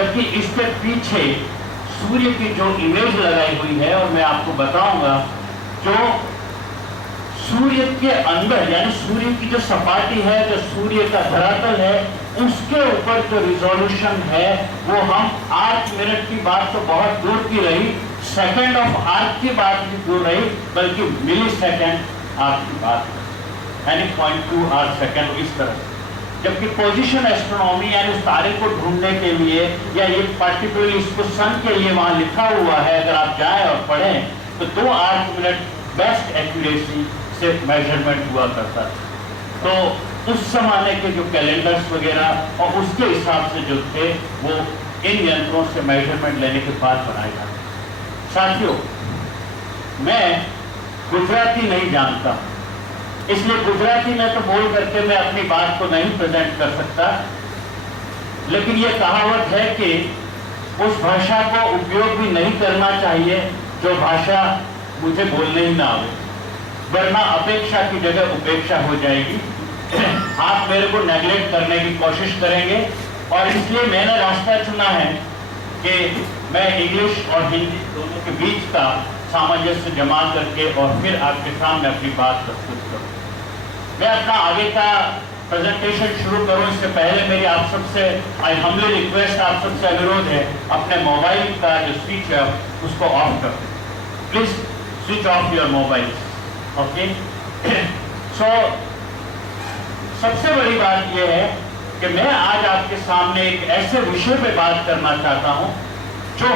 जबकि इसके पीछे सूर्य की जो इमेज लगाई हुई है, और मैं आपको बताऊंगा, जो सूर्य के अंदर यानी सूर्य की जो सपाटी है, जो सूर्य का धरातल है, उसके ऊपर जो रिजोल्यूशन है वो हम 8 मिनट की बात तो बहुत दूर की रही, सेकंड ऑफ आर्क की बात भी दूर रही, बल्कि मिली सेकेंड आर्क की बात यानी 0.2 आर्क सेकेंड इस तरह। जबकि पोजीशन एस्ट्रोनॉमी यानी उस तारे को ढूंढने के लिए या ये पर्टिकुलरली इसको सन के लिए वहां लिखा हुआ है, अगर आप जाएं और पढ़ें तो 2 आर्क मिनट बेस्ट एक्यूरेसी से मेजरमेंट हुआ करता था। तो उस जमाने के जो कैलेंडर्स वगैरह और उसके हिसाब से जो थे वो इन यंत्रों से मेजरमेंट लेने के बाद बनाए जाते। साथियों, मैं गुजराती नहीं जानता, इसलिए गुजराती में तो बोल करके मैं अपनी बात को नहीं प्रेजेंट कर सकता, लेकिन ये कहावत है कि उस भाषा को उपयोग भी नहीं करना चाहिए जो भाषा मुझे बोलने ही ना आवे, वरना अपेक्षा की जगह उपेक्षा हो जाएगी। आप मेरे को नेगलेक्ट करने की कोशिश करेंगे, और इसलिए मैंने रास्ता चुना है कि मैं इंग्लिश और हिंदी दोनों के बीच का सामंजस्य जमा करके और फिर आपके सामने अपनी बात प्रस्तुत करूं। मैं अपना आगे का प्रेजेंटेशन शुरू करूं इससे पहले मेरी आप सबसे हम्बली रिक्वेस्ट, आप सबसे अनुरोध है, अपने मोबाइल का जो स्विच है उसको ऑफ कर दें। Please switch off your mobile. Okay, so सबसे बड़ी बात यह है कि मैं आज आपके सामने एक ऐसे विषय पे बात करना चाहता हूं जो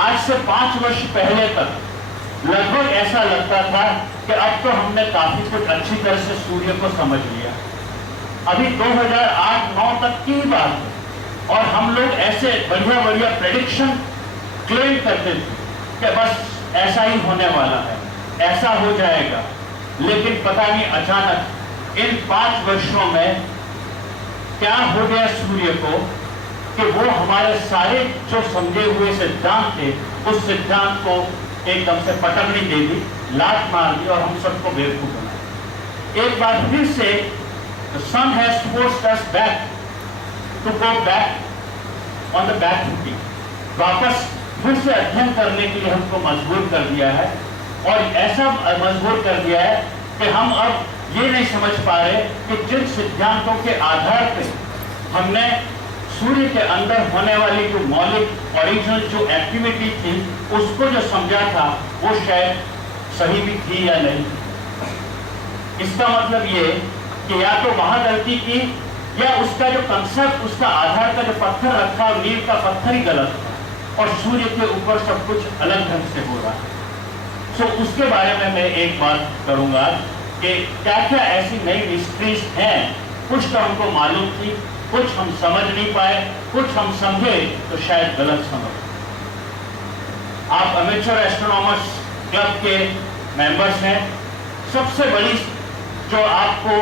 आज से 5 वर्ष पहले तक लगभग ऐसा लगता था कि अब तो हमने काफी कुछ अच्छी तरह से सूर्य को समझ लिया। अभी 2008-9 तक की बात है और हम लोग ऐसे बढ़िया बढ़िया प्रेडिक्शन क्लेम करते थे कि बस ऐसा ही होने वाला है, ऐसा हो जाएगा। लेकिन पता नहीं अचानक इन 5 वर्षों में क्या हो गया सूर्य को कि वो हमारे सारे जो समझे हुए सिद्धांत थे उस सिद्धांत को एकदम से पटकनी दे दी, लात मार दी और हम सबको बेवकूफ बनाया। एक बार फिर से the sun has forced us back to go back on the back footing, वापस फिर से अध्ययन करने के लिए हमको मजबूर कर दिया है, और ऐसा मजबूर कर दिया है कि हम अब ये नहीं समझ पा रहे कि जिन सिद्धांतों के आधार पर हमने सूर्य के अंदर होने वाली जो मौलिक ओरिजिनल जो एक्टिविटी थी उसको जो समझा था वो शायद सही भी थी या नहीं। इसका मतलब ये कि या तो वहां गलती की या उसका जो कंसेप्ट, उसका आधार का जो पत्थर रखा और नींव का पत्थर ही गलत था और सूर्य के ऊपर सब कुछ अलग ढंग से हो रहा है। सो उसके बारे में मैं एक बात करूंगा कि क्या क्या ऐसी नई मिस्ट्रीज हैं। कुछ तो हमको मालूम थी, कुछ हम समझ नहीं पाए, कुछ हम समझे तो शायद गलत समझ। आप अमेच्योर एस्ट्रोनॉमर्स क्लब के मेंबर्स हैं। सबसे बड़ी जो आपको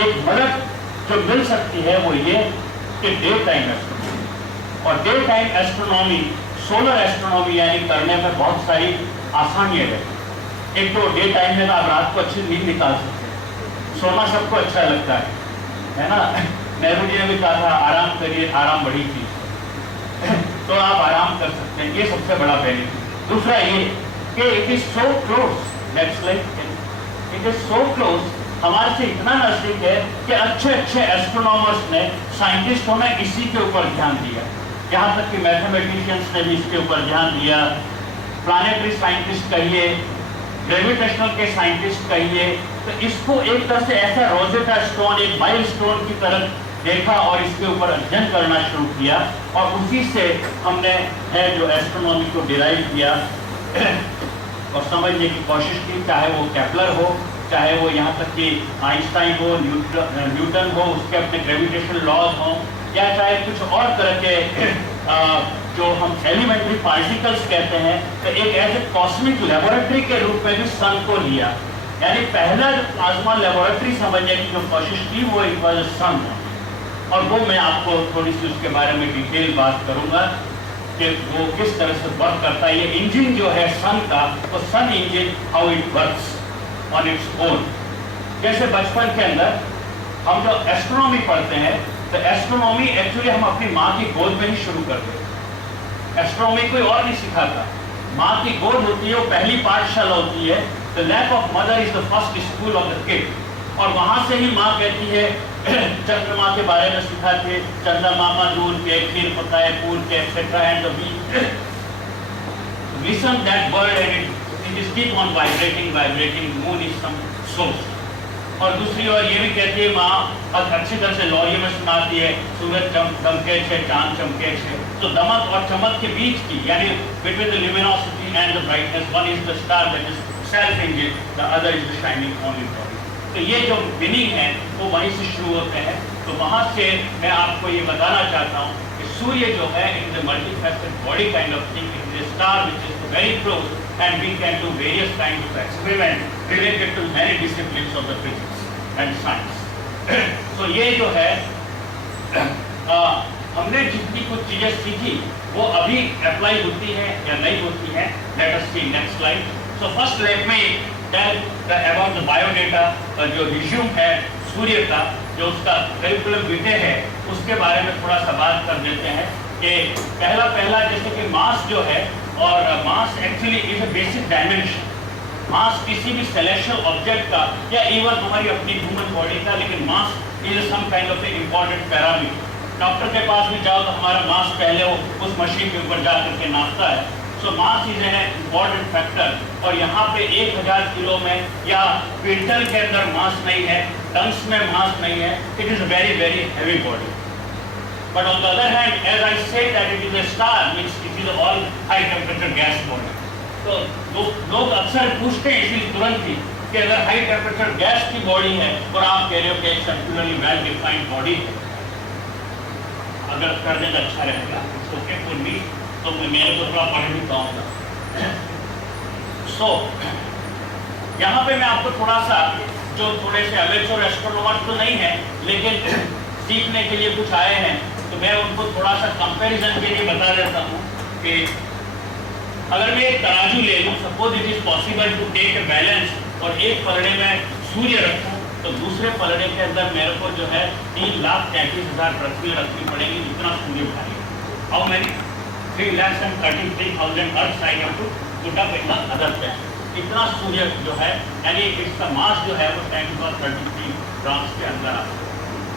एक मदद जो मिल सकती है वो ये कि डे टाइम एस्ट्रोनॉमी, और day time astronomy solar astronomy यानी करने में बहुत सारी आसानियां है। एक तो डे टाइम में आप रात को अच्छी नींद निकाल सकते हैं, सोना सबको अच्छा लगता है ना। नेहरू जी ने भी कहा था आराम करिए, आराम बड़ी चीज है। तो आप आराम कर सकते हैं, ये सबसे बड़ा बेनिफिट। दूसरा ये कि it is so close, next slide, it is so close, हमारे से इतना नजदीक है कि अच्छे अच्छे एस्ट्रोनॉमर्स ने, साइंटिस्टों ने इसी के ऊपर ध्यान दिया। यहाँ तक कि मैथमेटिशियंस ने भी इसके ऊपर ध्यान दिया, प्लानेटरी साइंटिस्ट कहिए, ग्रेविटेशनल के साइंटिस्ट कहिए, तो इसको एक तरह से ऐसा रोजेटा स्टोन, एक माइल स्टोन की तरह देखा और इसके ऊपर अध्ययन करना शुरू किया, और उसी से हमने है जो एस्ट्रोनॉमी को डिराइव किया और समझने की कोशिश की। चाहे वो केपलर हो, चाहे वो यहाँ तक कि आइंस्टाइन हो, न्यूटन हो, उसके अपने ग्रेविटेशनल लॉज हों, या चाहे कुछ और तरह के जो हम एलिमेंट्री पार्टिकल्स कहते हैं, तो एक ऐसे कॉस्मिक लेबोरेटरी के रूप में भी सन को लिया। यानी पहला जो प्लाज्मा लेबोरेटरी समझने की जो कोशिश की वो एक बार सन, और वो मैं आपको थोड़ी सी उसके बारे में डिटेल बात करूंगा कि वो किस तरह से वर्क करता है। ये इंजन जो है सन का, वो sun engine how it works on its own. जैसे बचपन के अंदर हम जो एस्ट्रोनॉमी पढ़ते हैं तो एस्ट्रोनॉमी एक्चुअली हम अपनी माँ की गोद में ही शुरू कर देते। एस्ट्रोनॉमी कोई और नहीं सिखाता। माँ की गोद होती है, वो पहली पाठशाला होती है। The lap of mother is the first school of the kid. और वहां से ही माँ कहती है, चंद्रमा के बारे में सिखाती है, चंद्रमा मामा दूर के, खीर पकाए फूल के, etcetera and the B listen that word and it is keep on vibrating, moon is some source। और दूसरी ओर ये भी कहती है माँ अच्छी तरह से लॉरियो में सुनाती है, सूरज चमके छे, चांद चमके छे। तो दमक और चमक के बीच की, यानी between the luminosity and the brightness, one is the star that is self-engaged, the other is the shining only body। तो ये जो मीनिंग है वो वहीं से शुरू होते हैं। तो वहां से मैं आपको ये बताना चाहता हूँ कि सूर्य जो है in the multifaceted body kind of thing, it is star which is very close and we can do various kinds of experiment related to many disciplines of the physics and science। so ये जो है हमने जितनी कुछ चीजें सीखी वो अभी अप्लाई होती है या नहीं होती है। Let us see next slide. So first let me tell about the biodata, जो रिज्यूम है सूर्य का, जो उसका करिकुलम विटे है, उसके बारे में थोड़ा सा बात कर देते हैं। कि पहला जैसे कि मास जो है, और mass actually is a basic dimension. Mass किसी भी सेलेशियल ऑब्जेक्ट का या इवन हमारी अपनी ह्यूमन बॉडी का, लेकिन mass is some kind of a important parameter. Doctor के पास भी जाओ तो हमारा मास पहले वो उस मशीन के ऊपर जा करके नापता है। So mass is an important factor. और यहाँ पे 1000 किलो में या क्विंटल के अंदर मास नहीं है, टन्स में मास नहीं है। It is very very heavy body. But on the other hand, as I said that it is a star, which it is all high temperature gas body। तो लोग अक्सर पूछते हैं इसीलिए तुरंत ही कि अगर हाई टेम्परेचर गैस की बॉडी है और आप कह रहे हो कि एक सर्कुलरली वेल डिफाइंड बॉडी है, अगर करने का अच्छा रहेगा ओके फॉर मी, तो मेरे को थोड़ा पढ़ भी पाऊंगा। सो यहाँ पे मैं आपको थोड़ा सा, जो थोड़े से अमेच्योर एस्ट्रोनॉमर तो नहीं है लेकिन सीखने के लिए कुछ आए हैं, तो मैं उनको थोड़ा सा कंपैरिजन के लिए बता देता हूँ कि अगर मैं एक तराजू ले लूँ, suppose it is possible to take a balance और एक पलड़े में सूर्य रखूँ, तो दूसरे पलड़े के अंदर मेरे को जो है 3,33,000 पृथ्वी रखनी पड़ेगी, जितना सूर्य भारी। How many? 3,33,000 earth I have to put up in the other planet. इतना सूर्य जो है, यानी इसका मास जो है वो 10⁻33 ग्राम्स के अंदर आता है।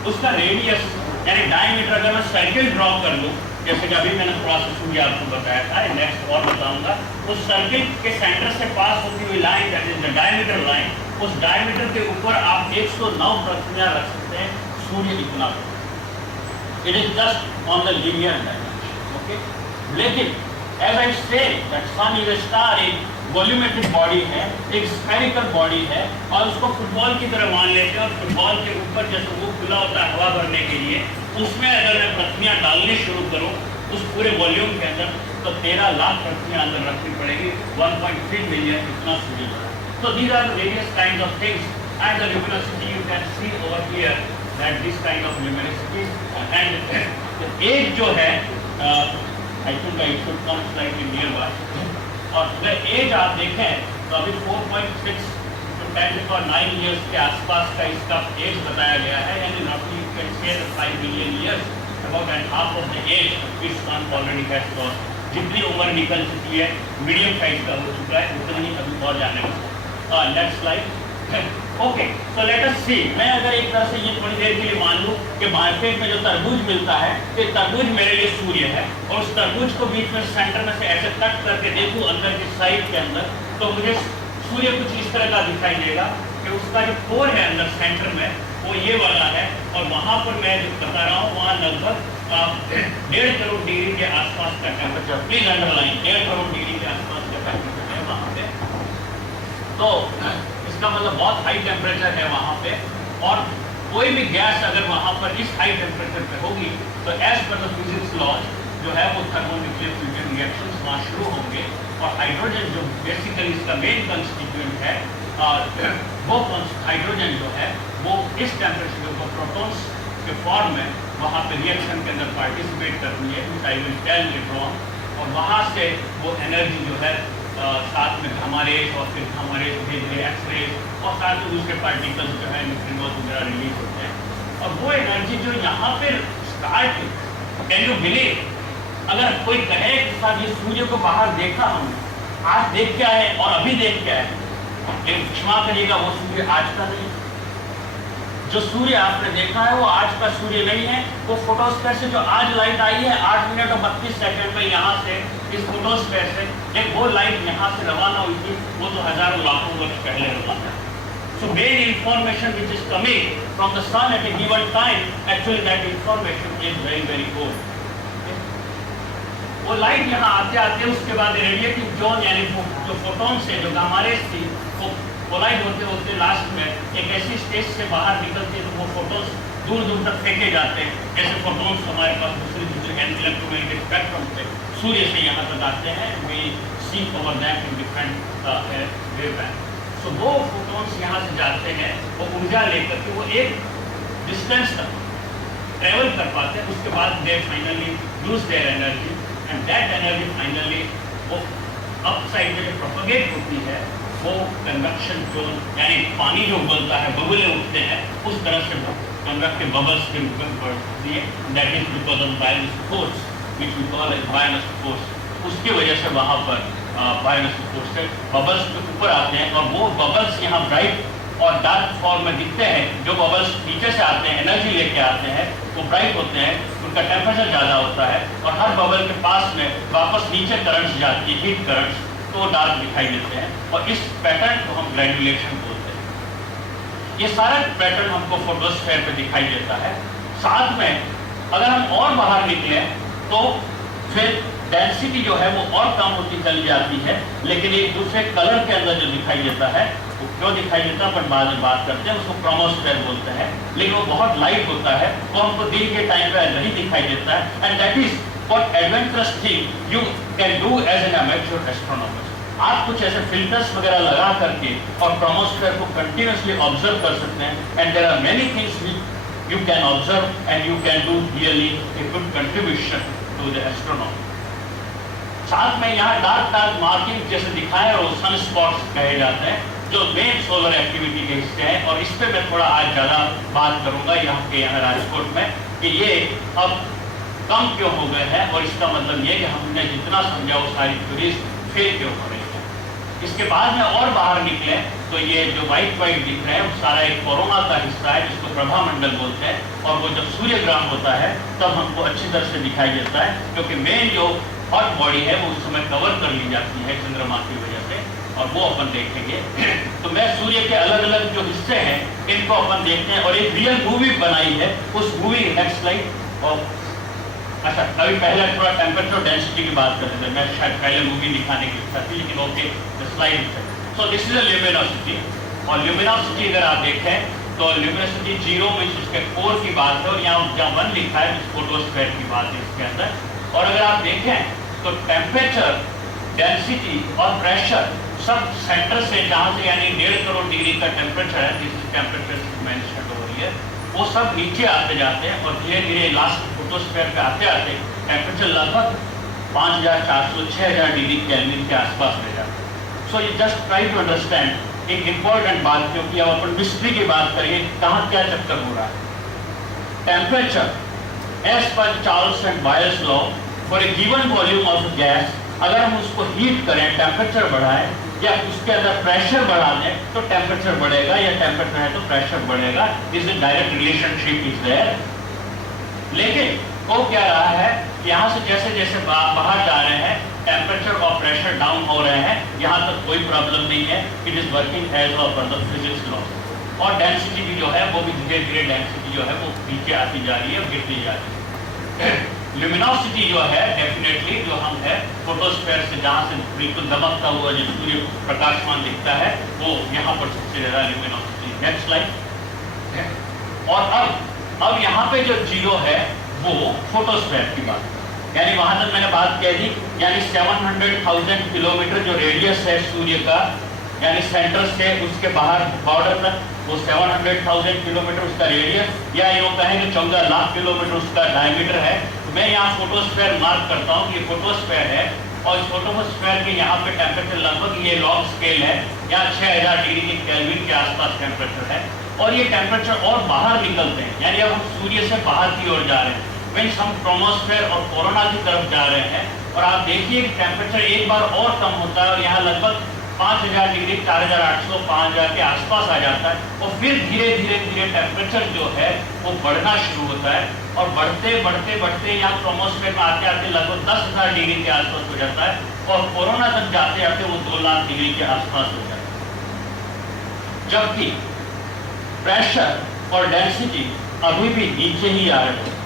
उसका रेडियस यानी डायमीटर, अगर मैं सर्किल ड्रॉ कर लूँ, जैसे कि अभी मैंने थोड़ा सा सूर्य आपको बताया था, नेक्स्ट और बताऊंगा, उस सर्किल के सेंटर से पास होती हुई line, that is the diameter line, उस डायमीटर के ऊपर आप 109 पृथ्वियां रख सकते हैं। सूर्य इतना, it is just on the linear dimension okay. लेकिन as I say that sun is a star, एक वॉल्यूमेट्रिक बॉडी है, एक स्फेरिकल बॉडी है, और उसको फुटबॉल की तरह मान लेते हैं। और फुटबॉल के ऊपर जैसे वो खुला होता है हवा भरने के लिए, उसमें अगर मैं पृथ्वियाँ डालनी शुरू करूँ उस पूरे वॉल्यूम के अंदर, तो 13 लाख पृथ्वियाँ अंदर रखनी पड़ेगी। 1.3 मिलियन इतना सूर्य बड़ा। So these are various kinds of things, and the luminosity you can see over here that this kind of luminosity, and the age जो है, I think I should come slightly nearby। और अगर as आप देखें तो अभी 4.6 to 10⁹ years के आसपास का इसका एज बताया गया है, यानी roughly you can say 5 billion years, about half of the age which sun already has lost। जितनी उम्र निकल चुकी है, मीडियम साइज का हो चुका है, उतना ही अभी और जाने का। Next slide. Okay, so let us see. मैं अगर एक तरह से ये थोड़ी देर के लिए मान लूँ कि मार्केट में जो तरबूज मिलता है, तो तरबूज मेरे लिए सूर्य है, और उस तरबूज को बीच में सेंटर में से ऐसे कट करके देखूँ अंदर की साइड के अंदर, तो मुझे सूर्य कुछ इस तरह का दिखाई देगा कि उसका जो कोर है अंदर सेंटर में वो ये वाला है, और वहाँ पर मैं जो बता रहा हूँ वहाँ लगभग 1.5 करोड़ डिग्री के आसपास का temperature, please underline, 1.5 crore degree के आसपास का टेम्परेचर है वहाँ पे। तो इसका मतलब बहुत हाई टेम्परेचर है वहाँ पे, और कोई भी गैस अगर वहाँ पर इस हाई टेम्परेचर पे होगी तो as per the physics laws जो है वो थर्मोन्यूक्लियर फ्यूजन रिएक्शंस वहाँ शुरू होंगे, और हाइड्रोजन जो बेसिकली इसका मेन कंस्टिट्यूएंट है, वो हाइड्रोजन जो है वो इस टेम्परेचर के ऊपर प्रोटॉन्स के फॉर्म में वहाँ पे रिएक्शन के अंदर पार्टिसिपेट करती है, which I will tell later on. और वहाँ से वो एनर्जी जो है साथ में गामा रेज, और फिर गामा रेज भेज रहे एक्स रेज, और साथ में दूसरे पार्टिकल्स जो है न्यूट्रिनोज वगैरह रिलीज होते हैं। और वो एनर्जी जो यहाँ पे स्टार्ट, कैन यू बिलीव, अगर कोई कहे कि साहब ये सूर्य को बाहर देखा हमने, आज देख के आए और अभी देख के आए, लेकिन क्षमा करिएगा वो सूर्य आज का नहीं। जो सूर्य आपने देखा है वो आज का सूर्य नहीं है। वो फोटोस्फीयर से जो आज लाइट आई है 8 मिनट और 32 सेकंड में यहाँ से इस फोटोस्फीयर से, लेकिन वो लाइट यहाँ से रवाना हुई थी, वो तो हजारों लाखों वर्ष पहले रवाना। So main information which is coming from the sun at a given time, actually that information is very very old. वो लाइट यहाँ आते आते उसके बाद रेडिएटिव जोन यानी जो फोटोन से जो गामा रेज थी वो कोलाइड होते होते लास्ट में एक ऐसी स्टेज से बाहर निकलते तो वो फोटोन्स दूर दूर तक फेंके जाते हैं। जैसे फोटोन्स हमारे पास दूसरे इलेक्ट्रोमैग्नेटिक स्पेक्ट्रम से सूर्य से यहाँ तक आते हैं, we see over that in different waveband. So वो फोटोन्स यहाँ से जाते हैं, वो ऊर्जा लेकर के वो एक डिस्टेंस तक ट्रेवल कर पाते हैं, उसके बाद they finally lose their energy and that energy finally वो अप साइड में जो प्रोपगेट होती है वो कन्वेक्शन जोन यानी पानी जो उबलता है, बबुले उठते हैं, उस तरह से कन्वेक्टिव बबल्स के रूप में बढ़ती है। That is because of bionic force which we call as bionic force. उसकी वजह से वहाँ पर बायोनिक फोर्स से बबल्स के ऊपर आते हैं और वो बबल्स यहाँ ब्राइट और डार्क फॉर्म में दिखते हैं। जो बबल्स नीचे से आते हैं, एनर्जी लेके आते हैं, वो ब्राइट होते हैं, उनका टेम्परेचर ज़्यादा होता है और हर बबल के पास में वापस नीचे करंट्स जाती है, हीट करंट्स, तो वो डार्क दिखाई देते हैं और इस पैटर्न को हम ग्रेजुलेशन बोलते हैं। ये सारा पैटर्न हमको फोटोस्फीयर पे दिखाई देता है। साथ में अगर हम और बाहर निकले तो फिर डेंसिटी जो है वो और कम होती चली जाती है, लेकिन एक दूसरे कलर के अंदर जो दिखाई देता है वो क्यों दिखाई देता है अपन बाद में बात करते हैं। उसको क्रोमोस्फीयर बोलते हैं, लेकिन वो बहुत लाइट होता है, वो हमको दिन के टाइम पे नहीं दिखाई देता है। And that is what adventurous thing you can do as an amateur astronomer. आप कुछ ऐसे फिल्टर्स वगैरह लगा करके और क्रोमोस्फीयर को कंटिन्यूअसली ऑब्जर्व कर सकते हैं। And there are many things which you can observe and you can do really a good contribution to the astronomy. साथ में यहाँ डार्क डार्क मार्किंग जैसे दिखाए और सन स्पॉट्स कहे जाते हैं, जो मेन सोलर एक्टिविटी के हिस्से हैं। और इस पे मैं थोड़ा आज ज़्यादा बात करूँगा यहाँ राजकोट में कि ये अब कम क्यों हो गए हैं और इसका मतलब ये कि हमने जितना समझा वो सारी थ्योरीज फेल क्यों हो रही है। इसके बाद में और बाहर निकले तो ये जो व्हाइट दिख रहे हैं वो सारा एक कोरोना का हिस्सा है जिसको प्रभामंडल बोलते हैं। और वो जब सूर्य ग्रहण होता है तब हमको अच्छी तरह से दिखाई देता है, क्योंकि मेन जो हॉट बॉडी है वो उस समय कवर कर ली जाती है चंद्रमा की वजह से, और वो अपन देखेंगे। तो मैं सूर्य के अलग अलग जो हिस्से हैं इनको अपन देखते हैं और एक रियल मूवी बनाई है। उस मूवी नेक्स्ट स्लाइड। और अच्छा, अभी पहले थोड़ा टेम्परेचर डेंसिटी की बात करते थे, मैं शायद पहले मूवी दिखाने की इच्छा थी, लेकिन okay slide. So this is a luminosity, और ल्यूमिनोसिटी अगर आप देखें तो ल्यूमिनोसिटी 0 में इसके कोर की बात है और यहाँ जहाँ 1 लिखा है फोटोस्फीयर की बात है इसके अंदर। और अगर आप देखें तो टेम्परेचर, डेंसिटी और प्रेशर सब सेंटर से जहाँ से यानी 1.5 करोड़ डिग्री का टेम्परेचर है, this is temperature mentioned over here, वो सब नीचे आते जाते हैं और धीरे धीरे लास्ट फोटोस्फीयर पे आते आते टेम्परेचर लगभग 5400-6000 डिग्री केल्विन के आसपास ले जाते हैं। सो ये जस्ट ट्राई टू अंडरस्टैंड एक इम्पॉर्टेंट बात, क्योंकि अब अपन मिस्ट्री की बात करेंगे कहाँ क्या चक्कर हो रहा है। Temperature as per Charles and Boyle's law for a given volume of gas, अगर हम उसको हीट करें, टेम्परेचर बढ़ाएं या उसके अंदर प्रेशर बढ़ा दें तो टेम्परेचर बढ़ेगा, या टेम्परेचर है तो प्रेशर बढ़ेगा। This is direct relationship is there. लेकिन वो क्या रहा है, यहाँ से जैसे जैसे बाहर जा रहे हैं टेम्परेचर और प्रेशर डाउन हो रहे हैं, यहाँ तक कोई प्रॉब्लम नहीं है। It is working as per the physics law. और डेंसिटी भी जो है वो भी धीरे धीरे डेंसिटी जो है वो नीचे आती जा रही है, गिरती जा रही है। ल्यूमिनोसिटी जो है डेफिनेटली जो हम है फोटोस्फीयर से जहाँ से बिल्कुल दमकता हुआ जो सूर्य प्रकाशमान दिखता है वो यहाँ पर सबसे ज्यादा ल्यूमिनोसिटी। Next slide. और अब यहाँ पे जो 0 है वो फोटोस्फीयर की बात, यानी वहां तक मैंने बात कह दी, यानी 700,000 किलोमीटर जो रेडियस है सूर्य का, यानी सेंटर से उसके बाहर बॉर्डर तक वो 700,000 किलोमीटर उसका रेडियस, या यूँ कहें कि 14 लाख किलोमीटर उसका डायमीटर है। तो मैं यहाँ फोटोस्फीयर मार्क करता हूँ कि फोटोस्फीयर है और इस फोटोस्फीयर के यहाँ पे टेम्परेचर लगभग ये लॉग स्केल है, यहाँ 6000 डिग्री के केल्विन के आसपास टेम्परेचर है। और ये टेम्परेचर और बाहर निकलते हैं, यानी अब हम सूर्य से बाहर की ओर जा रहे हैं, मीन्स हम क्रोमोस्फेयर और कोरोना की तरफ जा रहे हैं। और आप देखिए कि टेम्परेचर एक बार और कम होता है और यहाँ लगभग 5000 डिग्री 4800 5000 के आसपास आ जाता है और फिर धीरे धीरे टेम्परेचर जो है वो बढ़ना शुरू होता है और बढ़ते बढ़ते बढ़ते यहाँ क्रोमोस्फेयर में आते आते लगभग 10,000 डिग्री के आसपास हो जाता है और कोरोना तक जाते जाते वो 2 लाख डिग्री के आसपास हो जाता है। जबकि प्रेशर और डेंसिटी अभी भी नीचे ही आ रहे हैं,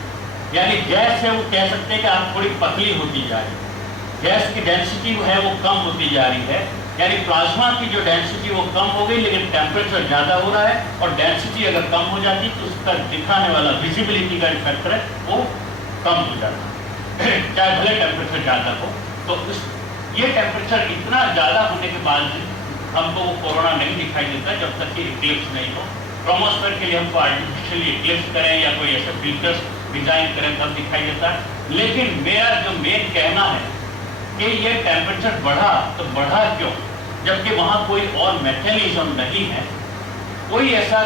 यानी गैस है वो कह सकते हैं कि आप थोड़ी पतली होती जा रही है, गैस की डेंसिटी है वो कम होती जा रही है, यानी प्लाज्मा की जो डेंसिटी वो कम हो गई लेकिन टेम्परेचर ज्यादा हो रहा है और डेंसिटी अगर कम हो जाती तो उसका दिखाने वाला विजिबिलिटी का फैक्टर है वो कम हो जाता है चाहे भले टेम्परेचर ज्यादा हो। तो ये टेम्परेचर इतना ज्यादा होने के बाद हमको वो कोरोना नहीं दिखाई देता जब तक कि इक्लिप्स नहीं हो। क्रोमोस्फेयर के लिए हमको आर्टिफिशियली इक्लिप्स करें या कोई ऐसे फिल्टर्स डिजाइन करें तब दिखाई देता है। लेकिन मेरा जो मेन कहना है कि ये टेम्परेचर बढ़ा तो बढ़ा क्यों, जबकि वहां कोई और मैकेनिज्म नहीं है, कोई ऐसा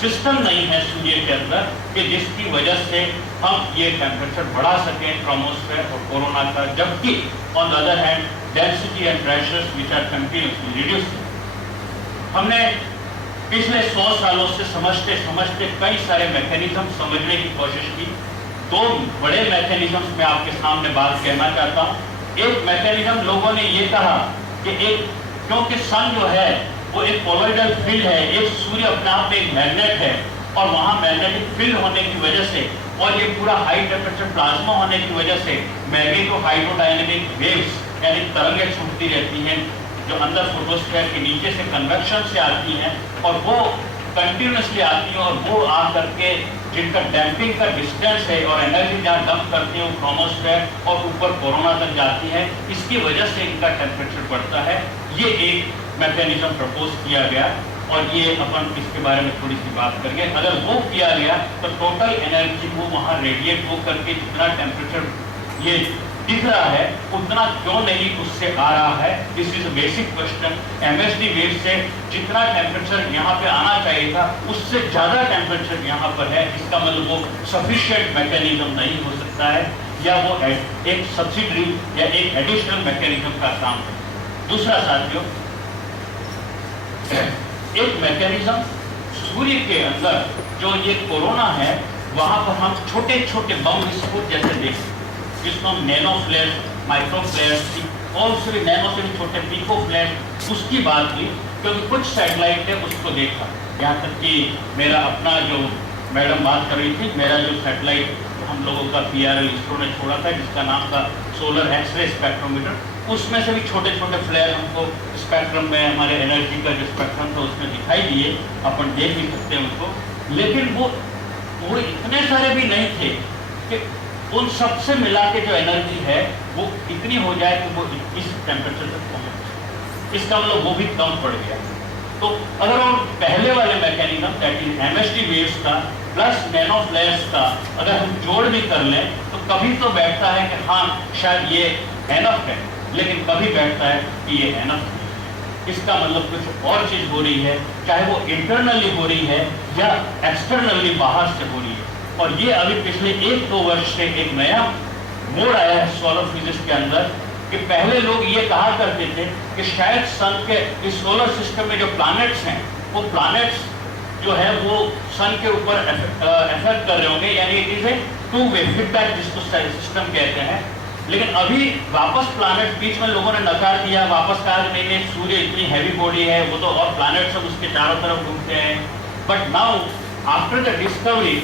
सिस्टम नहीं है सूर्य के अंदर कि जिसकी वजह से हम ये टेम्परेचर बढ़ा सकें क्रोमोस्फेयर और कोरोना का, जबकि on the other hand density and pressures which are continuously reducing. हमने पिछले 100 सालों से समझते समझते कई सारे मैकेनिज्म समझने की कोशिश की। 2 बड़े मैकेनिज्म में आपके सामने बात कहना चाहता हूँ। एक मैकेनिज्म लोगों ने ये कहा कि क्योंकि सन जो है वो एक कोलॉइडल फील्ड है, एक सूर्य अपने आप में एक मैग्नेट है और वहाँ मैग्नेटिक फील्ड होने की वजह से और ये पूरा हाई टेम्परेचर प्लाज्मा होने की वजह से मैग्नेटो हाइड्रोडायनेमिक वेव्स यानी तरंगें छूटती रहती हैं जो अंदर फोटोस्फीयर के नीचे से कन्वेक्शन से आती हैं और वो कंटिन्यूसली आती हैं और वो आ करके जिनका डैम्पिंग का डिस्टेंस है और एनर्जी जहाँ डंप करती है वो क्रोमोस्फेयर और ऊपर कोरोना तक जाती है, इसकी वजह से इनका टेम्परेचर बढ़ता है। ये एक मैकेनिज्म प्रपोज किया गया और ये अपन इसके बारे में थोड़ी सी बात करेंगे। अगर वो किया गया तो टोटल एनर्जी को वहाँ रेडिएट हो करके जितना टेम्परेचर ये दिख रहा है उतना क्यों नहीं उससे आ रहा है। This is basic question. MSD wave से जितना टेम्परेचर यहाँ पे आना चाहिए था उससे ज्यादा टेम्परेचर यहाँ पर है, इसका मतलब वो सफिशिएंट मैकेनिज्म नहीं हो सकता है या वो एक सब्सिडरी या एक एडिशनल मैकेनिज्म का काम है। दूसरा साथियों, एक मैकेनिज्म सूर्य के अंदर जो ये कोरोना है वहां पर हम छोटे छोटे बम विस्फोट जैसे देखते हैं जिसको हम नैनो फ्लैश, माइक्रो फ्लैश और उससे भी नैनो से भी छोटे पिको फ्लैश, उसकी बात की क्योंकि कुछ सैटेलाइट है उसको देखा। यहाँ तक कि मेरा अपना जो मैडम बात कर रही थी, मेरा जो सैटेलाइट हम लोगों का PRL इसरो ने छोड़ा था जिसका नाम था सोलर एक्सरे स्पेक्ट्रोमीटर, उसमें से भी छोटे छोटे फ्लेयर हमको स्पेक्ट्रम में हमारे एनर्जी का जो स्पेक्ट्रम था उसमें दिखाई दिए, अपन देख भी सकते हैं उनको। लेकिन वो इतने सारे भी नहीं थे कि उन सबसे मिला के जो एनर्जी है वो इतनी हो जाए कि वो इस टेम्परेचर तक पहुंचे, इसका मतलब वो भी कम पड़ गया। तो अगर हम पहले वाले mechanism that is MSD waves का प्लस नैनो फ्लेयर्स का अगर हम जोड़ भी कर लें तो कभी तो बैठता है कि हाँ शायद ये एनफ है, लेकिन कभी बैठता है कि ये एनफ है। इसका मतलब कुछ और चीज हो रही है, चाहे वो इंटरनली हो रही है या एक्सटर्नली बाहर से हो रही है। और ये अभी पिछले 1-2 वर्ष से एक नया मोड़ आया है सोलर फिजिक्स के अंदर कि पहले लोग ये कहा करते थे कि शायद सन के इस सोलर सिस्टम में जो प्लैनेट्स हैं वो प्लैनेट्स जो है वो सन के ऊपर इफेक्ट कर रहे होंगे, यानी it is A two way feedback जिसको सिस्टम कहते हैं। लेकिन अभी वापस प्लैनेट बीच में लोगों ने नकार दिया, वापस कहा कि नहीं सूर्य इतनी हैवी बॉडी है वो तो और प्लैनेट सब उसके चारों तरफ घूमते हैं। But now after the discovery,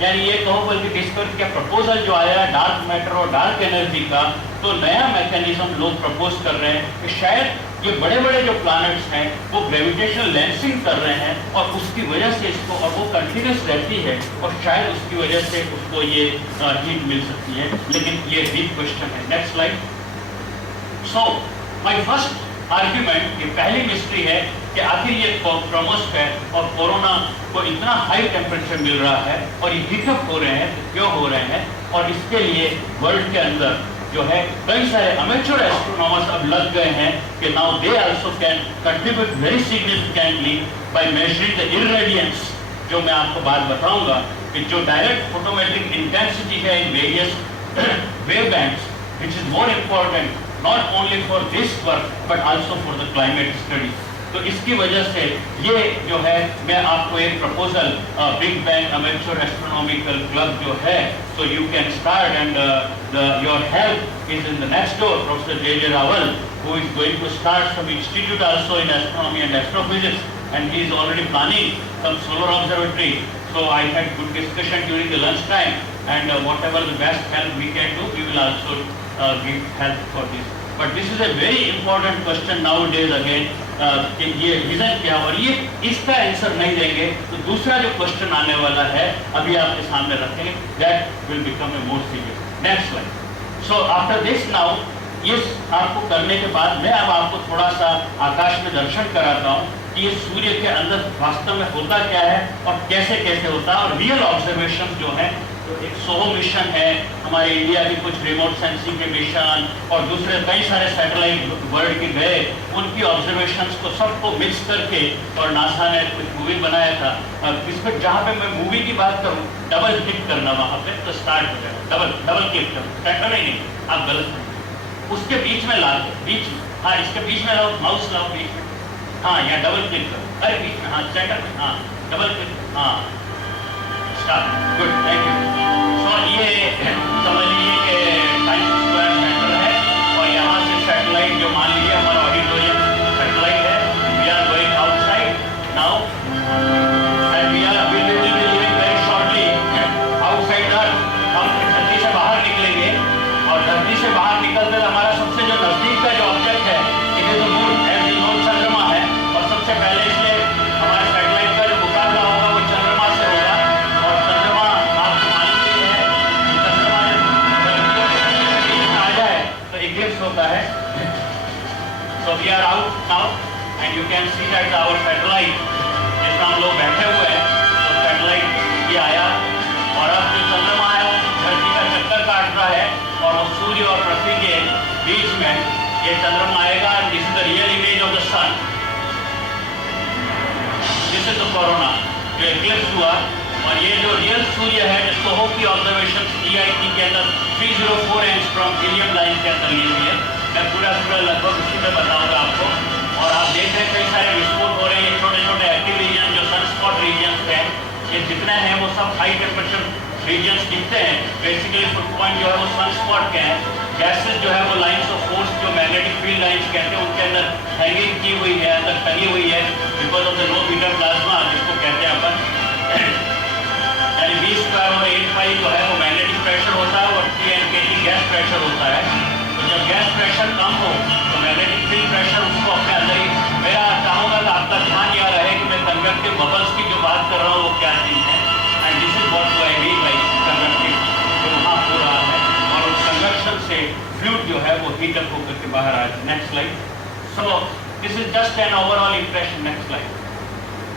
यानी ये कहो बल्कि डिस्कवरी का प्रपोजल जो आया डार्क मैटर और डार्क एनर्जी का, तो नया मैकेनिज्म लोग प्रपोज कर रहे हैं कि शायद ये बड़े बड़े जो प्लैनेट्स हैं वो ग्रेविटेशनल लेंसिंग कर रहे हैं और उसकी वजह से इसको, और वो कंटिन्यूस रहती है और शायद उसकी वजह से उसको ये हीट मिल सकती है। लेकिन ये डीप क्वेश्चन है। Next slide. So my first argument, ये पहली मिस्ट्री है कि आखिर ये क्रोमोस्फेयर और कोरोना को इतना हाई टेम्परेचर मिल रहा है और ये हीटअप हो रहे हैं तो क्यों हो रहे हैं, और इसके लिए वर्ल्ड के अंदर जो है कई सारे अमेच्योर एस्ट्रोनॉमर्स अब लग गए हैं कि now they also can contribute very significantly by measuring the irradiance, जो मैं आपको बात बताऊंगा कि जो डायरेक्ट फोटोमेट्रिक इंटेंसिटी है in various wave bands, which is more important not only for this work but also for the climate study. तो इसकी वजह से ये जो है मैं आपको एक proposal big bang amateur astronomical club जो है, so you can start and your help is in the next door. Professor J.J. Raval, who is going to start some institute also in astronomy and astrophysics, and he is already planning some solar observatory. So I had good discussion during the lunch time, and whatever the best help we can do, we will also give help for this. But this is a very important question nowadays again, कि ये reason क्या, और ये इसका answer नहीं देंगे तो दूसरा जो क्वेश्चन आने वाला है अभी आपके सामने रखेंगे, that will become a more serious. Next slide. So after this now, ये आपको करने के बाद मैं अब आपको थोड़ा सा आकाश में दर्शन कराता हूँ कि ये सूर्य के अंदर वास्तव में होता क्या है और कैसे कैसे होता है, और रियल ऑब्जर्वेशन जो है. तो एक सोहो मिशन है हमारे इंडिया की, कुछ रिमोट सेंसिंग के मिशन और दूसरे कई सारे सैटेलाइट वर्ल्ड के गए, उनकी ऑब्जर्वेशंस को सबको मिक्स करके और नासा ने कुछ मूवी बनाया था. इस पर जहाँ पे मैं मूवी की बात करूँ, डबल क्लिक करना वहाँ पे तो स्टार्ट हो जाएगा. डबल क्लिक करो, सेंटर नहीं, आप गलत उसके बीच में ला दो, बीच में, हाँ इसके बीच में लाओ, माउस लाओ बीच में, हाँ यहाँ डबल क्लिक करो, अरे बीच में, हाँ सेंटर में, हाँ डबल क्लिक, हाँ गुड, थैंक यू. सो ये समझ लीजिए कि टाइम स्क्वायर सेंटर है और यहाँ से सैटेलाइट जो मान लीजिए हमारा ऑडिटोरियम सैटेलाइट है. We are going outside now and we will be living very shortly outside earth. हम धरती से बाहर निकलेंगे और धरती से बाहर निकलते हमारा सबसे जो नजदीक का जो ऑब्जेक्ट है it is the moon, as you know चंद्रमा है. और सबसे पहले इसलिए हमारे सैटेलाइट का जो मुकाबला होगा वो चंद्रमा से होगा. होता है. So we are out now and you can see that our satellite, जिसमें हम लोग बैठे हुए हैं, तो सैटेलाइट ये आया और अब जो चंद्रमा है धरती का चक्कर काट रहा है और वो सूर्य और पृथ्वी के बीच में ये चंद्रमा आएगा. This is the real image of the sun. This is the corona जो एक्लिप्स हुआ, और ये जो रियल सूर्य है जो सोहो की ऑब्जर्वेशन EIT के अंदर 304 एंगस्ट्रॉम हीलियम लाइन के अंदर लिए हुई है. मैं पूरा लगभग उसी में बताऊंगा आपको. और आप देख रहे हैं कई सारे विस्फोट हो रहे हैं. ये छोटे छोटे एक्टिव रीजन जो सनस्पॉट रीजन्स हैं, ये जितने हैं वो सब हाई टेम्परेचर रीजन्स दिखते हैं. बेसिकली फुट पॉइंट जो है वो सनस्पॉट के हैं. गैसेस जो है वो लाइन्स ऑफ फोर्स जो मैग्नेटिक फील्ड लाइन्स कहते हैं उनके अंदर हैंगिंग की हुई है, अंदर टंगी हुई है because of the low meter plasma जिसको कहते हैं अपन. यानी V² और 8π जो है वो मैग्नेटिक प्रेशर होता है और TNKT गैस प्रेशर होता है. तो जब गैस प्रेशर कम हो तो मैग्नेटिक फील्ड प्रेशर उसको अपने अंदर ही. मेरा चाहूँगा कि आपका ध्यान यह रहे कि मैं कन्वेक्टिव बबल्स की जो बात कर रहा हूँ वो क्या चीज़ है, and this is what I mean by convective जो वहाँ हो रहा है. और उस कन्वेक्शन से फ्लूइड जो है वो हीट अप होकर के बाहर आया. Next slide. So this is just an overall impression. Next slide.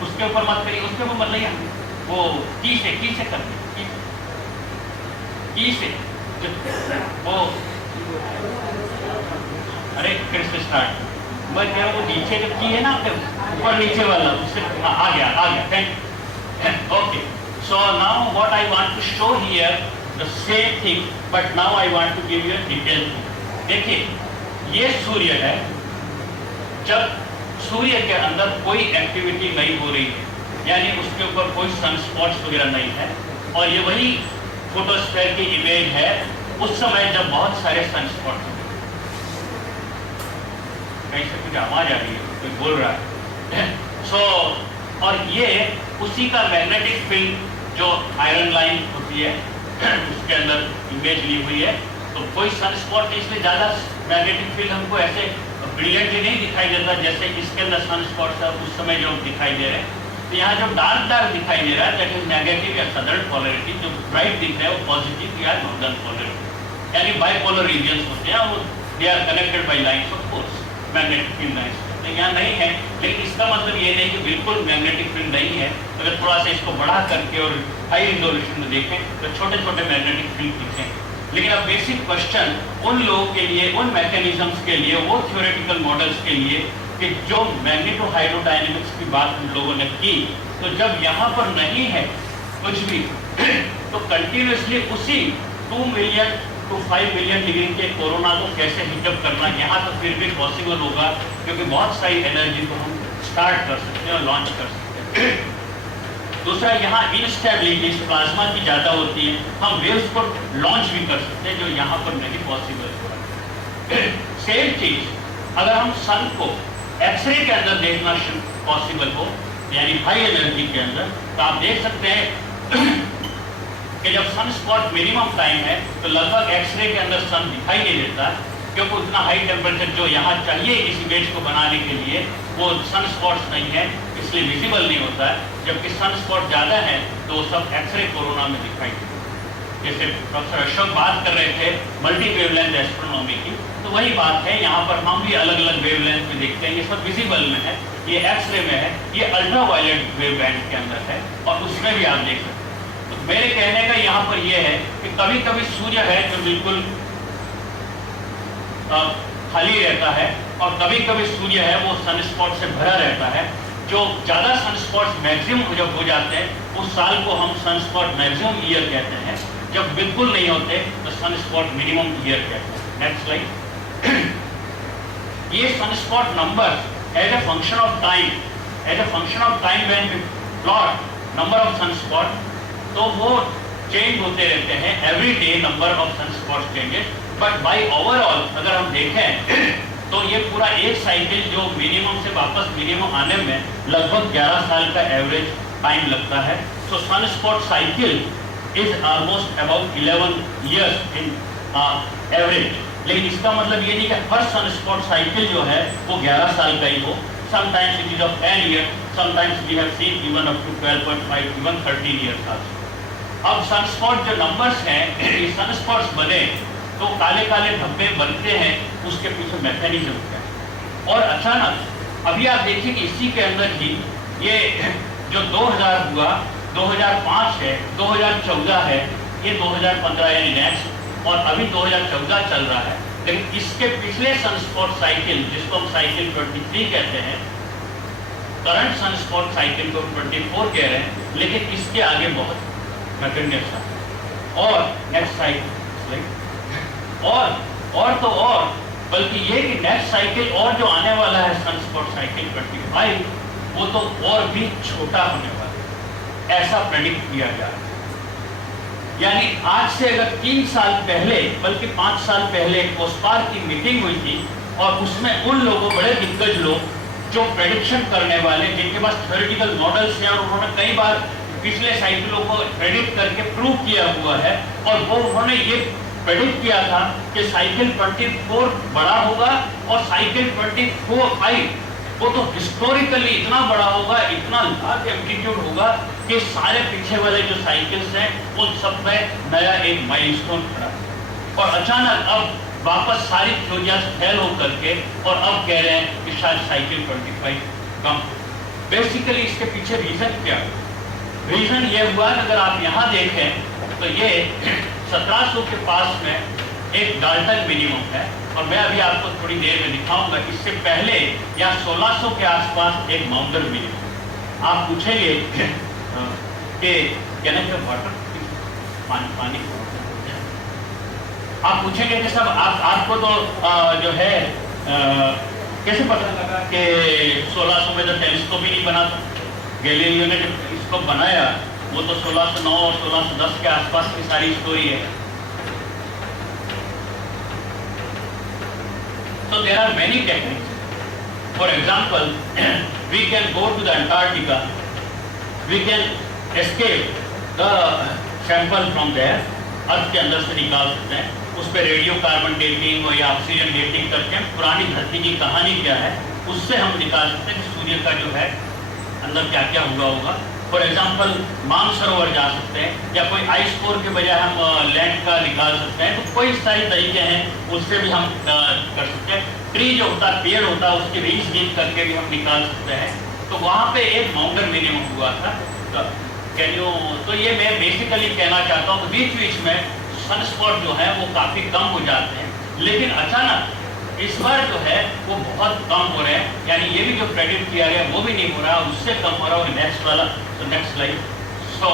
उसके ऊपर मत करिए, उसके ऊपर मत लइए, वो की से करते की से वो, अरे फिर से स्टार्ट. मैं कह रहा हूँ नीचे जो की है ना आपके ऊपर नीचे वाला उससे आ गया. Thank. Okay. So now what I want to show here the same thing but now I want to give you a detail. देखिए ये सूर्य है. जब सूर्य के अंदर कोई एक्टिविटी नहीं हो रही है, यानी उसके ऊपर कोई सनस्पॉट्स वगैरह नहीं है, और ये वही फोटोस्फीयर की इमेज है उस समय जब बहुत सारे सनस्पॉट्स हैं. कहीं से कुछ आवाज आ रही है, कोई बोल रहा है. सो और ये उसी का मैग्नेटिक फील्ड जो आयरन लाइन होती है उसके अंदर इमेज ली हुई है. तो कोई सनस्पॉट इसलिए ज़्यादा मैग्नेटिक फील्ड हमको ऐसे ब्रिलियंटली नहीं दिखाई देता जैसे इसके अंदर सनस्पॉट्स उस समय जो दिखाई दे रहे हैं. तो यहाँ जो डार्क दिखाई दे रहा है दैट इज नेगेटिव या सदर्न पोलैरिटी. जो ब्राइट दिख रहा है वो पॉजिटिव या नॉर्दर्न पोलैरिटी, यानी बाइपोलर रीजन्स होते हैं. वो they are connected by lines of force, magnetic field lines. तो यहाँ नहीं है, लेकिन इसका मतलब ये नहीं कि बिल्कुल मैग्नेटिक फील्ड नहीं है. अगर थोड़ा सा इसको बढ़ा करके और हाई रिजोल्यूशन में देखें तो छोटे छोटे मैग्नेटिक फील्ड दिखें. लेकिन अब बेसिक क्वेश्चन उन लोगों के लिए, उन मैकेनिज्म्स के लिए, वो थ्योरेटिकल मॉडल्स के लिए कि जो मैग्नेटो हाइड्रोडायनेमिक्स की बात हम लोगों ने की, तो जब यहाँ पर नहीं है कुछ भी तो कंटिन्यूसली उसी 2 मिलियन टू 5 मिलियन डिग्री के कोरोना को कैसे हिटअप करना, यहाँ तो फिर भी पॉसिबल होगा क्योंकि बहुत सारी एनर्जी को हम स्टार्ट कर सकते हैं और लॉन्च कर सकते हैं। दूसरा, यहाँ इंस्टेबिलिटी प्लाज्मा की ज़्यादा होती है, हम वेव्स को लॉन्च भी कर सकते हैं जो यहाँ पर नहीं पॉसिबल होगा। सेम चीज अगर हम सन को एक्सरे के अंदर देखना पॉसिबल हो, यानी हाई एनर्जी के अंदर, तो आप देख सकते हैं कि जब सन स्पॉट मिनिमम टाइम है तो लगभग एक्सरे के अंदर सन दिखाई नहीं देता, क्योंकि उतना हाई टेम्परेचर जो यहाँ चाहिए इस इमेज को बनाने के लिए वो सन स्पॉट्स नहीं है, इसलिए विजिबल नहीं होता है। जबकि सन स्पॉट ज़्यादा है तो वो सब एक्सरे कोरोना में दिखाई देता है। जैसे प्रोफेसर अशोक बात कर रहे थे मल्टी वेवलेंथ एस्ट्रोनॉमी की, तो वही बात है, यहाँ पर हम भी अलग अलग वेवलेंथ में देखते हैं। ये सब विजिबल में है, ये एक्सरे में है, ये अल्ट्रा वायलेट वेव बैंड के अंदर है और उसमें भी आप देख सकते हैं। तो मेरे कहने का यहाँ पर यह है कि कभी कभी सूर्य है जो बिल्कुल खाली रहता है और कभी कभी सूर्य है वो सन स्पॉट से भरा रहता है। जो ज़्यादा सन स्पॉट्स मैक्सिमम जब हो जाते हैं उस साल को हम सन स्पॉट मैक्सिमम ईयर कहते हैं, जब बिल्कुल नहीं होते तो सन स्पॉट मिनिमम ईयर कहते हैं। Next slide. ये sunspot number as a function of time when we plot number of sunspot, तो वो चेंज होते रहते हैं, every day number of sunspot changes. But by overall अगर हम देखें तो ये पूरा एक साइकिल जो मिनिमम से वापस मिनिमम आने में लगभग 11 साल का एवरेज टाइम लगता है। So sunspot cycle is almost about 11 years in average. लेकिन इसका मतलब ये नहीं कि हर सन स्पॉट साइकिल जो है वो 11 साल का ही हो। Sometimes it is of 10 year, sometimes we have seen even up to 12.5, even 13 years also. अब सन स्पॉट जो नंबर्स हैं, ये सन स्पॉट्स बने तो काले काले धब्बे बनते हैं, उसके पीछे मैकेनिज्म क्या है। और अचानक अभी आप देखिए कि इसी के अंदर ही ये जो 2000 हुआ, 2005 है, 2014 है, ये 2015 यानी नेक्स्ट, और अभी 2014 चल रहा है। लेकिन इसके पिछले सन स्पॉट साइकिल जिसको हम साइकिल 23 कहते हैं, करंट सन स्पॉट साइकिल को 24 कह रहे हैं, लेकिन इसके आगे बहुत मैकेनिज्म। और नेक्स्ट साइकिल और बल्कि ये कि नेक्स्ट साइकिल और जो आने वाला है सन स्पॉट साइकिल 25, वो तो और भी छोटा होने वाला है, ऐसा प्रेडिक्ट किया जा रहा है। यानी आज से अगर 3 साल पहले बल्कि 5 साल पहले कोस्पार की मीटिंग हुई थी और उसमें उन लोगों, बड़े दिग्गज लोग जो प्रेडिक्शन करने वाले, जिनके पास थ्योरेटिकल मॉडल्स हैं और उन्होंने कई बार पिछले साइकिलों को प्रेडिक्ट करके प्रूव किया हुआ है, और वो उन्होंने ये प्रेडिक्ट किया था कि साइकिल 24 बड़ा होगा और साइकिल 25 वो तो हिस्टोरिकली इतना बड़ा होगा, इतना लार्ज एम्पलीट्यूड होगा कि सारे पीछे वाले जो साइकिल्स हैं उन सब में नया एक माइलस्टोन खड़ा। और अचानक अब वापस सारी थ्योरियाज फेल हो करके और अब कह रहे हैं कि शायद साइकिल 25 कम। बेसिकली इसके पीछे रीजन क्या है? रीजन ये हुआ, अगर आप यहाँ देखें तो ये 1700 के पास में एक डाल्टन मिनिमम है, और मैं अभी आपको थोड़ी देर में दिखाऊंगा। इससे पहले या 1600 के आसपास एक माउंटर मिनिमम। आप पूछेंगे कि कहने के वाटर पानी आप पूछेंगे कि सब आपको तो जो है कैसे पता लगा कि 1600 में तो टेलीस्कोप ही नहीं बना था। गैलीलियो ने जब टेलीस्कोप बनाया वो तो 1609 और 1610 के आसपास की सारी स्टोरी है। So there are many techniques. For example, we can go to the Antarctica. We can escape the sample from there. अर्थ के अंदर से निकाल सकते हैं, उस पर रेडियो कार्बन डेटिंग या ऑक्सीजन डेटिंग करके पुरानी धरती की कहानी क्या है उससे हम निकाल सकते हैं कि सूर्य का जो है अंदर क्या क्या हुआ होगा। फॉर एग्जाम्पल मानसरोवर जा सकते हैं, या कोई आइस कोर के बजाय हम लैंड का निकाल सकते हैं। तो कोई सारे तरीके हैं, उससे भी हम कर सकते हैं। ट्री जो होता है, पेड़ होता है, उसकी रीच रीच करके भी हम निकाल सकते हैं। तो वहाँ पे एक माउंटेन मिनिमम हुआ था। तो ये मैं बेसिकली कहना चाहता हूँ, बीच बीच में सनस्पॉट जो है वो काफी कम हो जाते हैं, लेकिन अचानक इस बार जो है वो बहुत कम हो रहे हैं, यानी ये भी जो प्रेडिक्ट किया गया वो भी नहीं हो रहा, उससे कम हो रहा है। नेक्स्ट वाला, तो नेक्स्ट स्लाइड। सो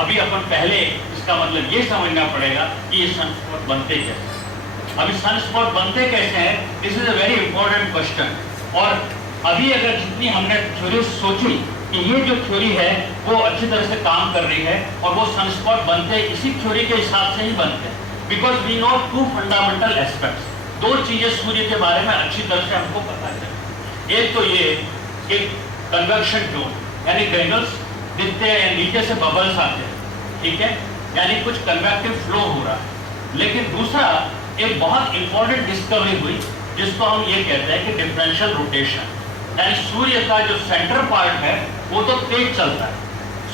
अभी अपन पहले इसका मतलब ये समझना पड़ेगा कि ये सनस्पॉट बनते कैसे। अभी सनस्पॉट बनते कैसे हैं, this is a very important question. और अभी अगर जितनी हमने थ्योरी सोची कि ये जो थ्योरी है वो अच्छी तरह से काम कर रही है, और वो सनस्पॉट बनते इसी थ्योरी के हिसाब से ही बनते हैं, because we know two fundamental aspects. दो चीजें सूर्य के बारे में अच्छी तरह से हमको पता है। एक तो ये कि कन्वेक्शन जोन, यानी ग्रेनुल्स दिखते हैं, नीचे से बबल्स आते हैं, ठीक है, यानी कुछ कन्वेक्टिव फ्लो हो रहा है। लेकिन दूसरा एक बहुत इंपॉर्टेंट डिस्कवरी हुई जिसको हम ये कहते हैं कि डिफरेंशियल रोटेशन, यानी सूर्य का जो सेंटर पार्ट है वो तो तेज चलता है,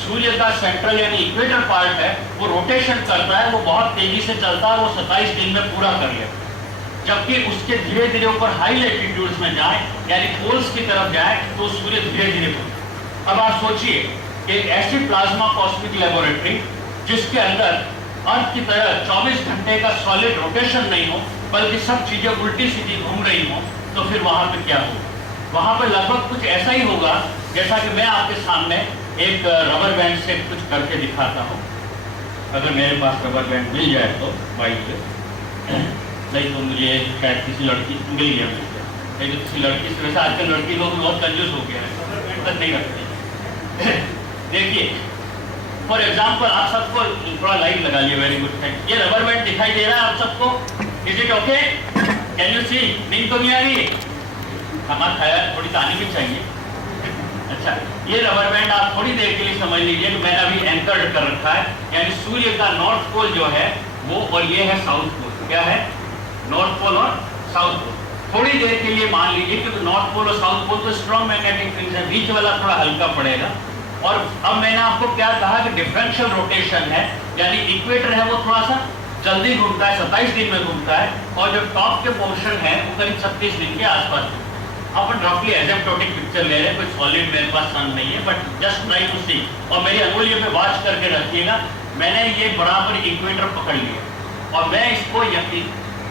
सूर्य का सेंट्रल यानी इक्वेटर पार्ट है वो रोटेशन करता है, वो बहुत तेजी से चलता है, वो 27 दिन में पूरा कर लेता है। जबकि उसके धीरे धीरे ऊपर हाई लैटिट्यूड्स में जाए, यानी पोल्स की तरफ जाए, तो सूर्य धीरे धीरे घूमता। अब आप सोचिए कि एक ऐसी प्लाज्मा कॉस्मिक लेबोरेटरी जिसके अंदर अर्थ की तरह 24 घंटे का सॉलिड रोटेशन नहीं हो, बल्कि सब चीजें उल्टी सीधी घूम रही हो, तो फिर वहां पे क्या होगा? वहां पे लगभग कुछ ऐसा ही होगा जैसा कि मैं आपके सामने एक रबर बैंड से कुछ करके दिखाता हूँ। अगर मेरे पास रबर बैंड मिल जाए तो बाइक से, नहीं तो मुझे शायद किसी लड़की मिल गया, नहीं तो किसी लड़की से। वैसे आजकल लड़की लोग बहुत कंजूस हो गया है, रबर बैंड तक नहीं रखते। देखिए फॉर एग्जाम्पल, आप सबको थोड़ा लाइट लगा लिया, वेरी गुड थैंक। ये रबर बैंड दिखाई दे रहा है आप सबको? Is it okay? Can you see? नींद तो नहीं आ रही? हमारा ख्याल थोड़ी तानी भी चाहिए। अच्छा, ये रबर बैंड आप थोड़ी देर के लिए समझ लीजिए कि मैंने अभी एंकर्ड कर रखा है, यानी सूर्य का नॉर्थ पोल जो है वो, और ये है साउथ पोल। क्या है? नॉर्थ पोल और साउथ पोल। थोड़ी देर के लिए मान लीजिए कि नॉर्थ पोल और साउथ पोल तो स्ट्रॉन्ग मैग्नेटिक फील्ड है, बीच वाला थोड़ा हल्का पड़ेगा। और अब मैंने आपको क्या कहा कि डिफरेंशियल रोटेशन है, यानी इक्वेटर है वो थोड़ा सा जल्दी घूमता है, 27 दिन में घूमता है, और जो टॉप के पोर्शन है वो करीब 36 दिन के आसपास है। अपन रफली एसिम्प्टोटिक पिक्चर ले रहे हैं, कोई सॉलिड मेरे पास सन नहीं है, बट जस्ट ट्राई टू सी। और मेरी अंगुलियों पे वॉच करके रखिएगा, मैंने ये बराबर इक्वेटर पकड़ लिया, और मैं इसको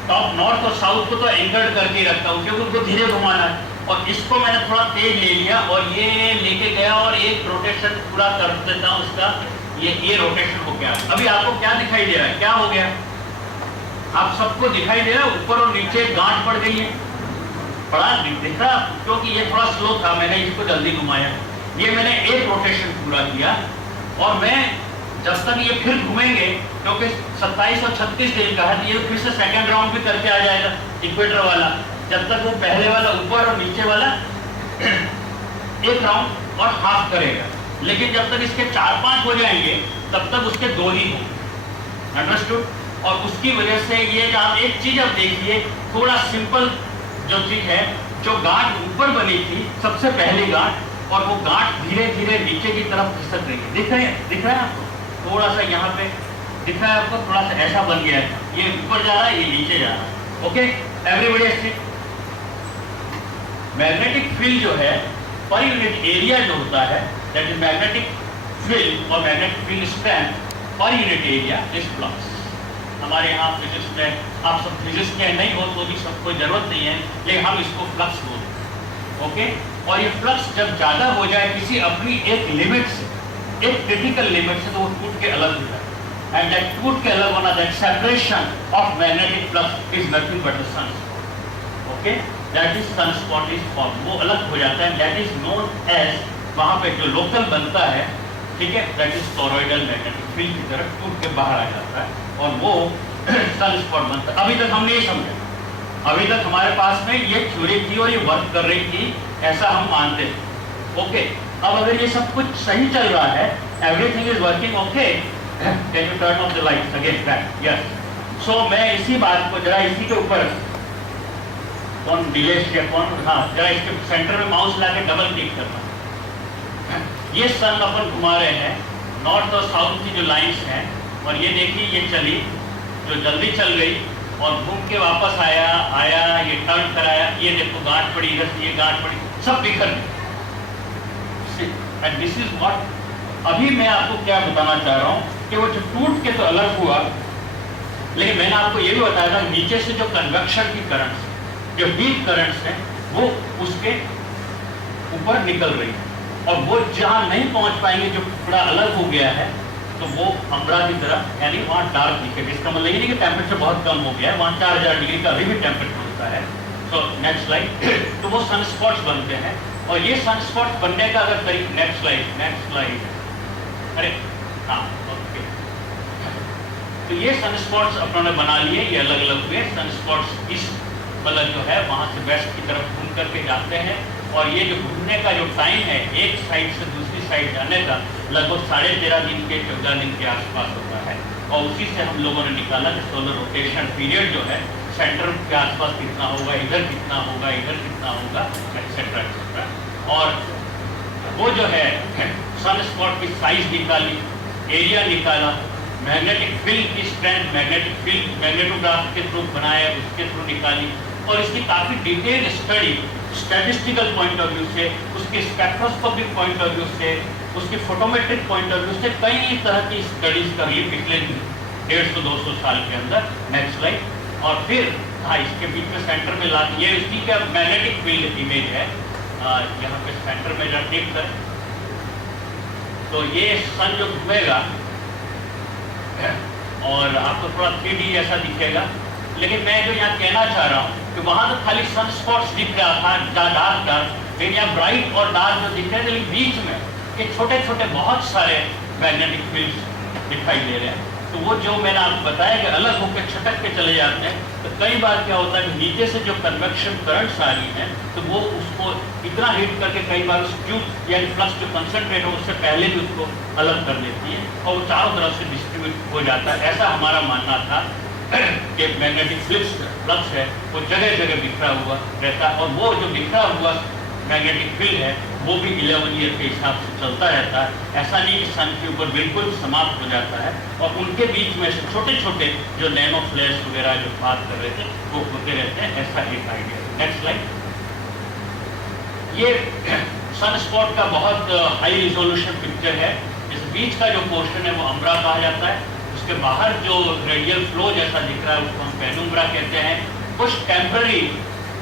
टॉप नॉर्थ और साउथ को तो एंकर्ड करके रखता हूँ क्योंकि उनको धीरे घुमाना है, और इसको मैंने थोड़ा तेज ले लिया और ये लेके गया और एक रोटेशन पूरा कर देता हूँ उसका। ये रोटेशन हो गया। अभी आपको क्या दिखाई दे रहा है? क्या हो गया? आप सबको दिखाई दे रहा है ऊपर और नीचे गांठ पड़ गई है, बड़ा दिख रहा, क्योंकि ये थोड़ा स्लो था, मैंने इसको जल्दी घुमाया। ये मैंने एक रोटेशन पूरा किया, और मैं जब तक ये फिर घूमेंगे, क्योंकि 27 और 36 दिन का है, ये फिर से सेकंड राउंड भी करके आ जाएगा इक्वेटर वाला, जब तक वो पहले वाला ऊपर और नीचे वाला एक राउंड और हाफ करेगा। लेकिन जब तक इसके 4-5 हो जाएंगे तब तक उसके 2 ही होंगे। अंडरस्टूड? और उसकी वजह से ये आप एक चीज अब देखिए, थोड़ा सिंपल जो चीज है, जो गांठ ऊपर बनी थी सबसे पहली गांठ, और वो गांठ धीरे धीरे नीचे की तरफ खिसक रही है। दिख रहा है आपको? थोड़ा सा यहाँ पे दिख रहा है आपको, थोड़ा सा ऐसा बन गया है, ये ऊपर जा रहा है, ये नीचे जा रहा है। Okay, everybody stick. Magnetic field जो है पर यूनिट एरिया जो होता है, दैट इज मैग्नेटिक फील्ड और magnetic field strength per unit area is flux. हमारे यहाँ फिजिक्स में, आप सब फिजिक्स में नहीं हो तो भी सबको जरूरत नहीं है, लेकिन हम इसको फ्लक्स बोलते हैं। ओके, और ये फ्लक्स जब ज्यादा हो जाए किसी अपनी एक लिमिट से, एक क्रिटिकल लिमिट से, तो वो टूट के अलग हो जाए। एंड दैट टूट के अलग होना, that separation of magnetic flux is nothing but the sunspot. Okay, that is sunspot is form, वो अलग हो जाता है, दैट इज नोन एज, वहां पे जो लोकल बनता है, ठीक है, that is toroidal magnetic field की तरफ टूट के बाहर आ जाता है, और वो सनस्पॉट बनता है। अभी तक हमने ये समझा, अभी तक हमारे पास में ये थ्योरी थी और ये वर्क कर रही थी, ऐसा हम मानते थे। ओके, अब अगर ये सब कुछ सही चल रहा है, everything is working okay, can you turn off the lights again back? Yes. So मैं इसी बात को जरा इसी के ऊपर कौन डिलेस या कौन, हाँ, जरा इसके सेंटर में माउस लाके डबल क्लिक करना। ये सन अपन घुमा रहे हैं, नॉर्थ और साउथ की जो लाइंस हैं, और ये देखिए ये चली, जो जल्दी चल गई और घूम के वापस आया, ये टर्न कराया, ये देखो गांठ पड़ी, इधर से ये गांठ पड़ी, सब बिखर गई। एंड दिस इज व्हाट, अभी मैं आपको क्या बताना चाह रहा हूँ कि वो जो टूट के तो अलग हुआ, लेकिन मैंने आपको ये भी बताया था नीचे से जो कन्वेक्शन की करंट्स, जो हीट करंट्स हैं, वो उसके ऊपर निकल रही है, और वो जहां नहीं पहुंच पाएंगे, जो थोड़ा अलग हो गया है, तो वो अम्ब्रा की तरह, यानी वहां डार्क दिखेगा। इसका मतलब ये नहीं कि टेम्परेचर बहुत कम हो गया है, वहां 4000 डिग्री का अभी भी टेम्परेचर होता है। तो नेक्स्ट स्लाइड। तो वो सनस्पॉट्स बनते हैं, और ये सनस्पॉट्स बनने का अगर तरीका, नेक्स्ट स्लाइड, अरे हाँ, ओके। तो ये सनस्पॉट्स अपनों ने बना लिए, ये अलग अलग हुए सनस्पॉट्स। इस मतलब जो है वहां से वेस्ट की तरफ घूम करके जाते हैं, और ये जो घूमने का जो टाइम है एक साइड से दूसरी साइड जाने का, लगभग 13.5 दिन के 14 दिन के आसपास होता है। और उसी से हम लोगों ने निकाला कि सोलर रोटेशन पीरियड जो है सेंटर के आसपास कितना होगा, इधर कितना होगा, इधर कितना होगा, एक्सेट्रा एक्सेट्रा। और वो जो है सन स्पॉट की साइज निकाली, एरिया निकाला, मैग्नेटिक फील्ड की स्ट्रेंथ, मैग्नेटिक फील्ड मैग्नेटोग्राफ के थ्रू बनाया, उसके थ्रू निकाली, और इसकी काफ़ी detail study statistical point of view से, उसके स्पेक्ट्रोस्कोपिक पॉइंट ऑफ व्यू से, उसकी फोटोमेट्रिक पॉइंट ऑफ व्यू से कई तरह की स्टडीज कर ली पिछले 150-200 साल के अंदर। Next slide. और फिर हाँ, इसके बीच में सेंटर में ला, ये इसी का मैग्नेटिक फील्ड इमेज है, यहाँ पे सेंटर में जब देख कर, तो ये सन जो घूमेगा और आपको थोड़ा 3D ऐसा दिखेगा, लेकिन मैं जो यहाँ कहना चाह रहा हूँ कि वहाँ तो खाली सन स्पॉट्स दिख रहा था, डार्क डार्क, लेकिन यहाँ ब्राइट और डार्क जो दिख रहे थे, लेकिन बीच में ये छोटे छोटे बहुत सारे मैग्नेटिक फील्ड्स दिखाई दे रहे हैं। तो वो जो मैंने आपको बताया कि अलग होकर छटक के चले जाते हैं, तो कई बार क्या होता है कि नीचे से जो कन्वेक्शन करंट्स आ रही हैं, तो वो उसको इतना हिट करके कई बार उस ट्यूब यानी फ्लक्स जो कंसंट्रेट हो उससे पहले भी उसको अलग कर देती है, और वो चारों तरफ से डिस्ट्रीब्यूट हो जाता है। ऐसा हमारा मानना था कि मैग्नेटिक फ्लक्स है वो जगह जगह बिखरा हुआ रहता है, और वो जो बिखरा हुआ मैग्नेटिक फील्ड है वो भी 11 ईयर के हिसाब से चलता रहता है। ऐसा नहीं कि सन के ऊपर बिल्कुल समाप्त हो जाता है, और उनके बीच में से छोटे छोटे जो नैनो फ्लैश वगैरह जो बात कर रहे थे वो होते रहते हैं। ऐसा एक आइडिया। Next slide. ये सन स्पॉट का बहुत हाई रिजोल्यूशन पिक्चर है। इस बीच का जो पोर्शन है वो अम्ब्रा कहा जाता है, उसके बाहर जो रेडियल फ्लो जैसा दिख रहा है उसको हम पेनुम्ब्रा कहते हैं। कुछ टेम्पररी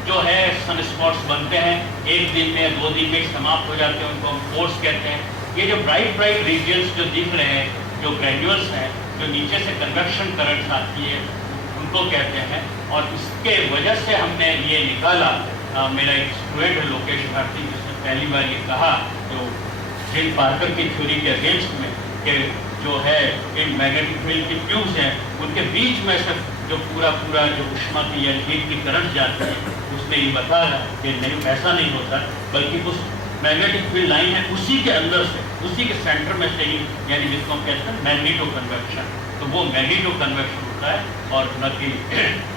जो है सन स्पॉट्स बनते हैं, 1 दिन में 2 दिन में समाप्त हो जाते हैं, उनको हम फोर्स कहते हैं। ये जो ब्राइट ब्राइट रीजन्स जो दिख रहे हैं, जो ग्रैन्यूल्स हैं, जो नीचे से कन्वेक्शन करंट्स आती है, उनको कहते हैं। और इसके वजह से हमने ये निकाला, मेरा एक स्टूडेंट है लोकेश भारती, जिसने पहली बार ये कहा तो जिन पार्कर की थ्योरी के अगेंस्ट में कि जो है इन मैग्नेटिक फील्ड की ट्यूब्स हैं उनके बीच में से जो पूरा जो उष्मा की या हीट की करंट जाती है, उसने ये बताया कि नहीं, ऐसा नहीं होता, बल्कि उस मैग्नेटिक फील्ड लाइन है उसी के अंदर से, उसी के सेंटर में से ही, यानी जिसको हम कहते हैं मैग्नेटो कन्वेक्शन, तो वो मैग्नेटो कन्वेक्शन होता है, और न कि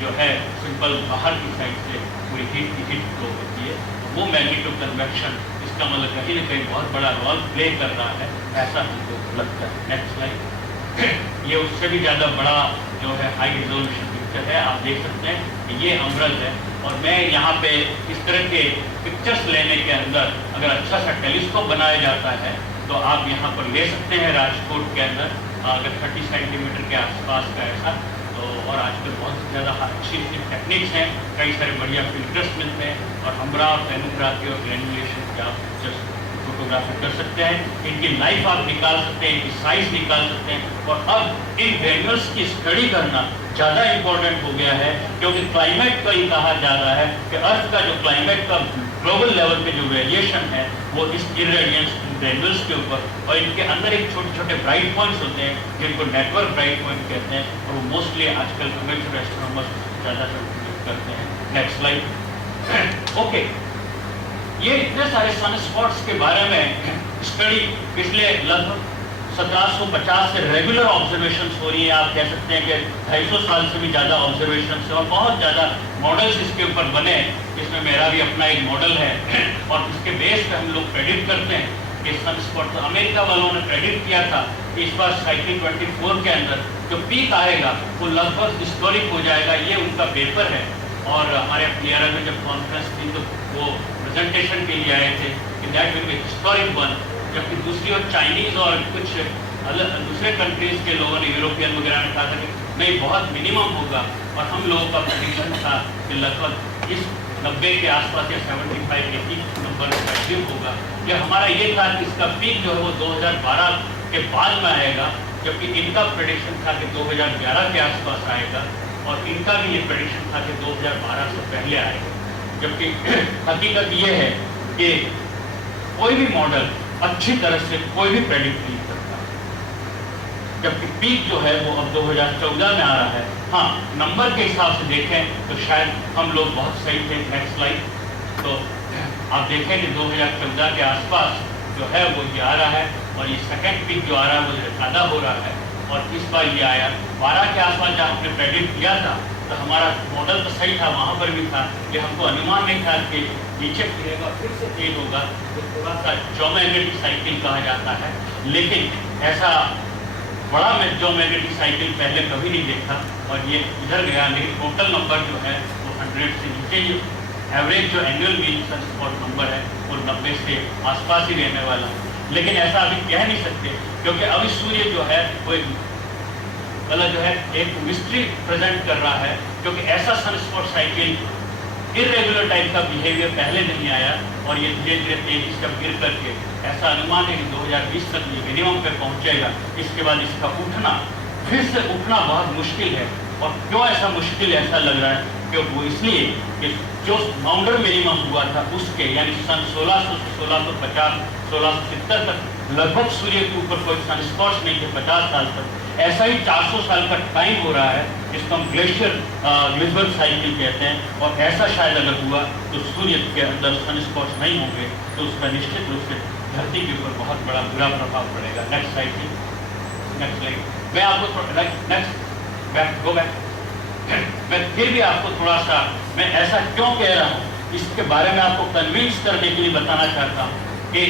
जो है सिंपल बाहर की साइड से पूरी हीट फ्लो होती है। वो मैग्नेटो कन्वेक्शन इसका मतलब कहीं न कहीं बहुत बड़ा रोल प्ले कर रहा है, ऐसा हमको लगता है। Next slide. ये उससे भी ज़्यादा बड़ा जो है हाई रिजोल्यूशन पिक्चर है, आप देख सकते हैं कि ये अम्ब्रल है, और मैं यहाँ पे इस तरह के पिक्चर्स लेने के अंदर अगर अच्छा सा टेलीस्कोप बनाया जाता है तो आप यहाँ पर ले सकते हैं राजकोट के अंदर, अगर 30 सेंटीमीटर के आसपास का ऐसा तो। और आजकल बहुत ज़्यादा अच्छी अच्छी टेक्निक्स हैं, कई सारे बढ़िया फिल्टर्स मिलते हैं, और अम्ब्रा और पेनुम्ब्रा की और ग्रेनुलेशन की आप पिक्चर्स फोटोग्राफी कर सकते हैं, इनकी लाइफ आप निकाल सकते हैं, इनकी साइज निकाल सकते हैं। और अब इन ग्रेन्यूल्स की स्टडी करना ज़्यादा इम्पोर्टेंट हो गया है, क्योंकि क्लाइमेट का ही कहा जा रहा है कि अर्थ का जो क्लाइमेट का ग्लोबल लेवल पे जो वेरिएशन है वो इस इरेडियंस ग्रेन्यूल्स के ऊपर, और इनके अंदर एक छोटे छोटे ब्राइट पॉइंट्स होते हैं जिनको नेटवर्क ब्राइट पॉइंट कहते हैं, और वो मोस्टली आजकल कमेंट्री एस्ट्रोनॉमर्स ज़्यादातर करते हैं। Next slide. ओके, ये इतने सारे सन स्पॉट्स के बारे में स्टडी पिछले लगभग 1750 से रेगुलर ऑब्जर्वेशंस हो रही है। आप कह सकते हैं कि 250 साल से भी ज़्यादा ऑब्जर्वेशंस है, और बहुत ज़्यादा मॉडल्स इसके ऊपर बने। इसमें मेरा भी अपना एक मॉडल है, और इसके बेस पे हम लोग प्रेडिक्ट करते हैं कि सन स्पॉट, तो अमेरिका वालों ने प्रेडिक्ट किया था कि इस बार साइकिल 24 के अंदर जो पीक आएगा वो लगभग हिस्टोरिक हो जाएगा। ये उनका पेपर है, और हमारे क्लियर में जब कॉन्फ्रेंस थी तो वो प्रेजेंटेशन के लिए आए थे कि that will be historic one. जबकि दूसरी ओर चाइनीज़ और कुछ अलग दूसरे कंट्रीज़ के लोगों ने, यूरोपियन वगैरह ने कहा था कि नहीं, बहुत मिनिमम होगा। और हम लोगों का प्रेडिक्शन था कि लगभग इस 90 के आसपास या 75-80 नंबर एज्यूम होगा। ये हमारा ये था कि इसका पीक जो है वो 2012 के बाद में आएगा, जबकि इनका प्रेडिक्शन था कि 2011 के आसपास आएगा, और इनका भी ये प्रेडिक्शन था कि 2012 से पहले आएगा। जबकि हकीकत ये है कि कोई भी मॉडल अच्छी तरह से कोई भी प्रेडिक्ट नहीं करता, जबकि पीक जो है वो अब 2014 में आ रहा है। हाँ, नंबर के हिसाब से देखें तो शायद हम लोग बहुत सही थे। Next slide. तो आप देखें कि 2014 के आसपास जो है वो ये आ रहा है, और ये सेकेंड पीक जो आ रहा है वो ज़्यादा हो रहा है। और इस बार ये आया 12 के आसपास। जब हमने प्रेडिक्ट किया था तो हमारा मॉडल तो सही था, वहाँ पर भी था, कि हमको अनुमान नहीं था कि नीचे गिरेगा फिर से तेज होगा, तो थोड़ा सा ज्योमेट्रिक साइकिल कहा जाता है। लेकिन ऐसा बड़ा मैं ज्योमेट्रिक साइकिल पहले कभी नहीं देखा, और ये इधर गया। लेकिन टोटल नंबर जो है वो 100 से नीचे ही, एवरेज जो एनुअल मीन सनस्पॉट नंबर है वो 90 से आसपास ही रहने वाला। लेकिन ऐसा अभी कह नहीं सकते, क्योंकि अभी सूर्य जो है वो जो है एक मिस्ट्री प्रेजेंट कर रहा है, क्योंकि ऐसा सनस्पॉट साइकिल इरेगुलर टाइप का बिहेवियर पहले नहीं आया, और ये धीरे धीरे तेजी से गिर करके ऐसा अनुमान है कि 2020 तक ये मिनिमम पे पहुंचेगा। इसके बाद इसका उठना, फिर से उठना बहुत मुश्किल है। और क्यों ऐसा मुश्किल ऐसा लग रहा है? क्योंकि वो इसलिए कि जो फाउंडर मिनिमम हुआ था उसके, यानी सन 1600 से 1650 1670 तक लगभग सूर्य के ऊपर कोई सनस्पॉट्स नहीं थे 50 साल तक। ऐसा ही 400 साल का टाइम हो रहा है, जिसको हम ग्लेशियर साइकिल कहते हैं। और ऐसा शायद अगर हुआ तो सूर्य के अंदर सनस्पॉट्स नहीं होंगे, तो उसका निश्चित रूप से धरती के ऊपर बहुत बड़ा बुरा प्रभाव पड़ेगा। Next slide. Next slide. मैं आपको नेक्स्ट बैक गो बैक। मैं फिर भी आपको थोड़ा सा, मैं ऐसा क्यों कह रहा हूँ इसके बारे में आपको कन्विंस करने के लिए बताना चाहता हूँ कि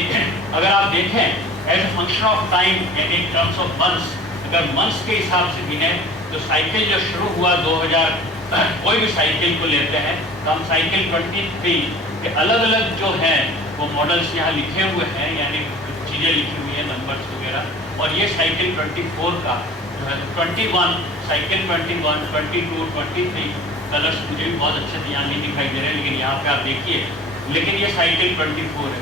अगर आप देखें as a function of time, यानी टर्म्स ऑफ मंथ्स, अगर मंथ्स के हिसाब से गिने तो साइकिल जो शुरू हुआ 2000, कोई भी साइकिल को लेते हैं तो हम साइकिल 23 के अलग अलग जो हैं वो मॉडल्स यहाँ लिखे हुए हैं, यानी चीज़ें लिखी हुई हैं, नंबर्स वगैरह। और ये साइकिल 24 का जो है 21, साइकिल 21, 22, 23 कलर्स मुझे भी बहुत अच्छे से यहाँ नहीं दिखाई दे रहे हैं, लेकिन यहाँ पे आप देखिए। लेकिन ये साइकिल 24 है।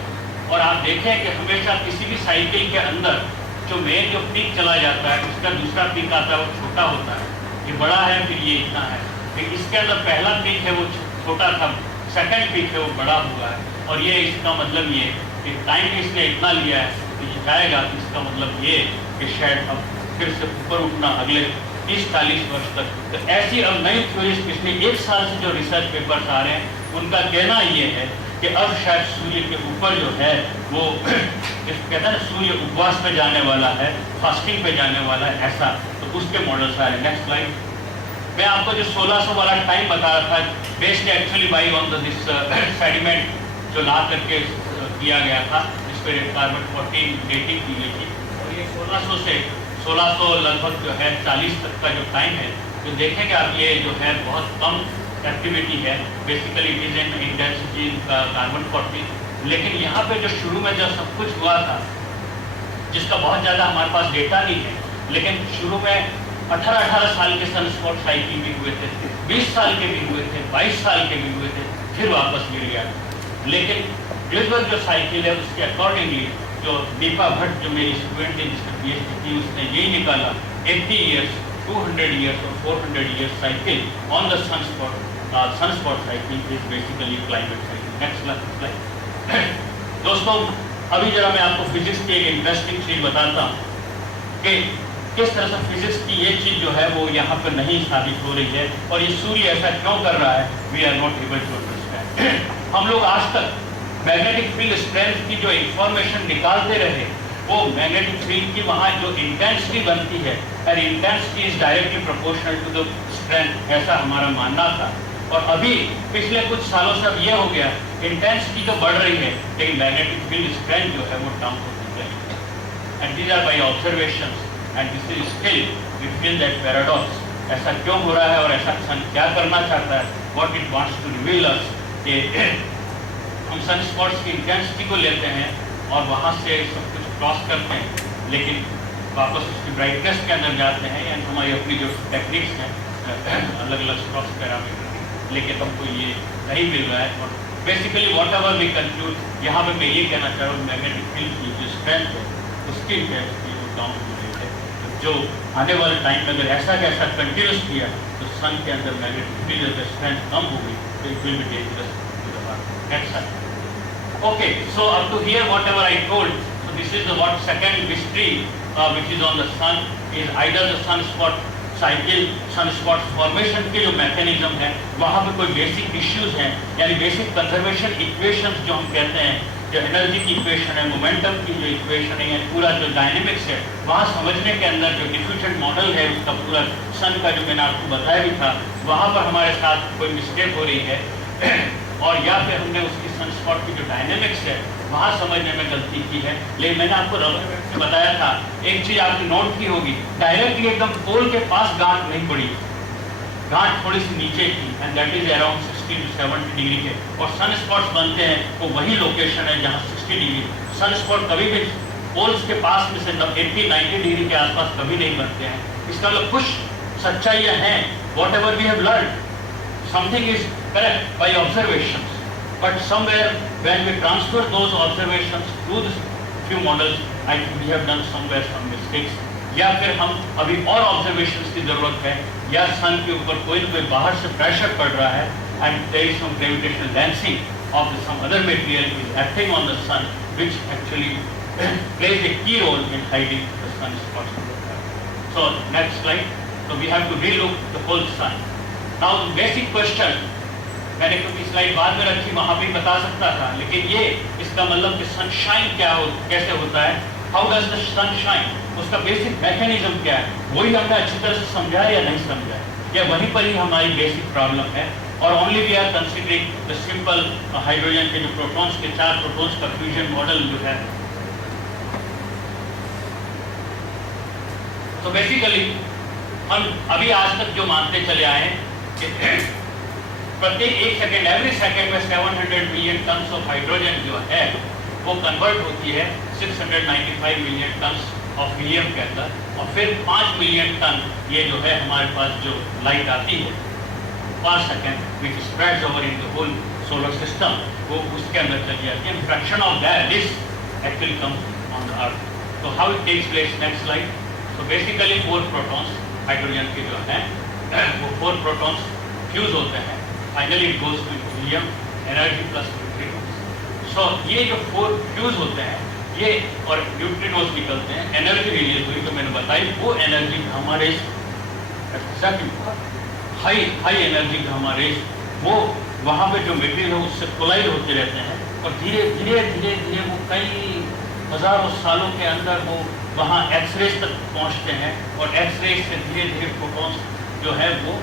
और आप देखें कि हमेशा किसी भी साइकिल के अंदर जो मेन जो पीक चला जाता है उसका दूसरा पीक आता है, वो छोटा होता है। ये बड़ा है, फिर ये इतना है। लेकिन इसके अंदर पहला पीक है वो छोटा था, सेकंड पीक है वो बड़ा हुआ है। और ये इसका मतलब ये कि टाइम इसने इतना लिया है तो ये जाएगा। तो इसका मतलब ये कि शायद अब फिर से ऊपर उठना अगले 30-40 वर्ष तक। तो ऐसी अब नई थ्योरीज पिछले 1 साल से जो रिसर्च पेपर्स आ रहे हैं उनका कहना ये है कि अब शायद सूर्य के ऊपर जो है वो कहते हैं ना, सूर्य उपवास पे जाने वाला है, फास्टिंग पे जाने वाला है, ऐसा। तो उसके मॉडल्स आ रहे हैं। Next slide. मैं आपको जो 1600 वाला टाइम बता रहा था, based actually by on this sediment जो ला करके किया गया था, जिस पर कार्बन 14 डेटिंग की गई थी। और ये 1600 से 1600 लगभग जो है 40 तक का जो टाइम है, तो देखेंगे आप ये जो है बहुत कम एक्टिविटी है। Basically it is an intensity carbon 14। लेकिन यहाँ पे जो शुरू में जो सब कुछ हुआ था, जिसका बहुत ज़्यादा हमारे पास डेटा नहीं है, लेकिन शुरू में 18-18 साल के सनस्पॉट साइकिल भी हुए थे, 20 साल के भी हुए थे, 22 साल के भी हुए थे, फिर वापस गिर गया। लेकिन ग्लिसबर्ग जो साइकिल है उसके अकॉर्डिंगली जो दीपा भट्ट जो मेरी स्टूडेंट है जिसने PhD की, उसने यही निकाला 80 ईयर्स, 200 ईयर्स और 400 years cycle on the sunspot cycle is basically climate cycle. Next slide. दोस्तों, अभी जरा मैं आपको फिजिक्स की एक इंटरेस्टिंग चीज़ बताता हूँ कि किस तरह से फिजिक्स की ये चीज़ जो है वो यहाँ पर नहीं साबित हो रही है, और ये सूर्य ऐसा क्यों कर रहा है, we are not able to understand. हम लोग आज तक मैग्नेटिक फील्ड स्ट्रेंथ की जो इंफॉर्मेशन निकालते रहे, वो मैग्नेटिक फील्ड की वहाँ जो इंटेंसिटी बनती है, और intensity is directly proportional to the strength, ऐसा हमारा मानना था। और अभी पिछले कुछ सालों से अब ये हो गया, इंटेंसिटी तो बढ़ रही है लेकिन मैग्नेटिक फील्ड स्ट्रेंथ जो है वो डाउन होती है। And these are by observations and this is still we feel that paradox. ऐसा क्यों हो रहा है और ऐसा सन क्या करना चाहता है, what it wants to reveal us, कि हम सनस्पॉट्स की इंटेंसिटी को लेते हैं और वहाँ से सब कुछ क्रॉस करते हैं, लेकिन वापस उसकी ब्राइटनेस के अंदर जाते हैं, यानी हमारी अपनी जो टेक्निक्स हैं अलग अलग स्टॉक्स पैरामीटर, लेकिन हमको ये नहीं मिल रहा है। और basically whatever we conclude, यहाँ पे मैं ये कहना चाह रहा हूँ मैग्नेटिक फील्ड की जो स्ट्रेंथ है उसकी इंटेंसिटी वो डाउन हो रही है। जो आने वाले टाइम में अगर ऐसा कैसा कंटिन्यूस किया तो सन के अंदर मैग्नेटिक फील्ड अगर स्ट्रेंथ कम हो गई तो it will be dangerous to the earth. Next slide. Okay, so up to here whatever I told, so this is the what second mystery which is on the sun is either the sunspot cycle, sunspot formation के जो mechanism है वहाँ पे कोई basic issues हैं, यानी basic conservation equations जो हम कहते हैं, जो एनर्जी की इक्वेशन है, मोमेंटम की जो इक्वेशन है, यानी पूरा जो डायनेमिक्स है वहाँ समझने के अंदर जो डिफ्यूजन मॉडल है उसका पूरा सन का जो मैंने आपको बताया भी था, वहाँ पर हमारे साथ कोई मिस्टेक हो रही है और या फिर हमने उसकी सनस्पॉट की जो डायनेमिक्स है वहाँ समझने में गलती की है। लेकिन मैंने आपको रबर बैंड से बताया था, एक चीज आपने नोट की होगी, डायरेक्टली एकदम पोल के पास गांठ नहीं पड़ी, गांठ थोड़ी सी नीचे थी, and that is around 60 to 70 degree के। और सन स्पॉट्स बनते हैं वो वही लोकेशन है जहाँ 60 डिग्री, सन स्पॉट कभी भी पोल्स के पास में से 80-90 डिग्री के आसपास कभी नहीं बनते हैं। इसका मतलब कुछ सच्चाइयाँ हैं, whatever we have learn, something is correct by observations, but somewhere when we transfer those observations to the few models, I think we have done somewhere some mistakes, या फिर हम अभी और observations की जरूरत है, या सन के ऊपर कोई न कोई बाहर से प्रेशर पड़ रहा है and there is some gravitational lensing of some other material is acting on the sun which actually plays a key role in hiding the sunspots. So next slide. So we have to relook the whole sun. Now the basic question, मैंने क्योंकि slide बाद में रखी वहाँ भी बता सकता था, लेकिन ये इसका मतलब कि सनशाइन क्या हो, कैसे होता है, हाउ डज द सनशाइन, उसका बेसिक मैकेनिज्म क्या है, वही हमने अच्छी तरह से समझा या नहीं समझा, या वहीं पर ही हमारी बेसिक प्रॉब्लम है। और only we are considering the simple hydrogen के जो प्रोटॉन्स के 4 प्रोटॉन्स का फ्यूजन मॉडल जो है। तो बेसिकली हम अभी आज तक जो मानते चले आए हैं कि प्रत्येक 1 सेकेंड, एवरी सेकेंड में 700 मिलियन टन ऑफ हाइड्रोजन जो है वो कन्वर्ट होती है 695 मिलियन टन ऑफ हीलियम के अंदर, और फिर 5 मिलियन टन ये जो है हमारे पास जो लाइट आती है पर second which spreads over in the whole solar system, वो उसके अंदर चली जाती है। Fraction of that this actually comes on the earth. तो how it takes place, next slide. तो बेसिकली 4 प्रोटॉन्स हाइड्रोजन के जो हैं वो 4 प्रोटॉन्स फ्यूज होते हैं, finally it goes to helium, energy plus neutrinos. So ये जो 4 फ्यूज होते हैं ये और न्यूट्रिनोस निकलते हैं, एनर्जी रिलीज हुई तो मैंने बताई, वो एनर्जी हमारे हाई एनर्जी गामा रेज वो वहाँ पे जो मटेरियल है उससे कोलाइड होते रहते हैं, और धीरे धीरे वो कई हजारों सालों के अंदर वो वहाँ एक्सरेज तक पहुँचते हैं, और एक्सरेज से धीरे धीरे प्रोटॉन्स जो है वो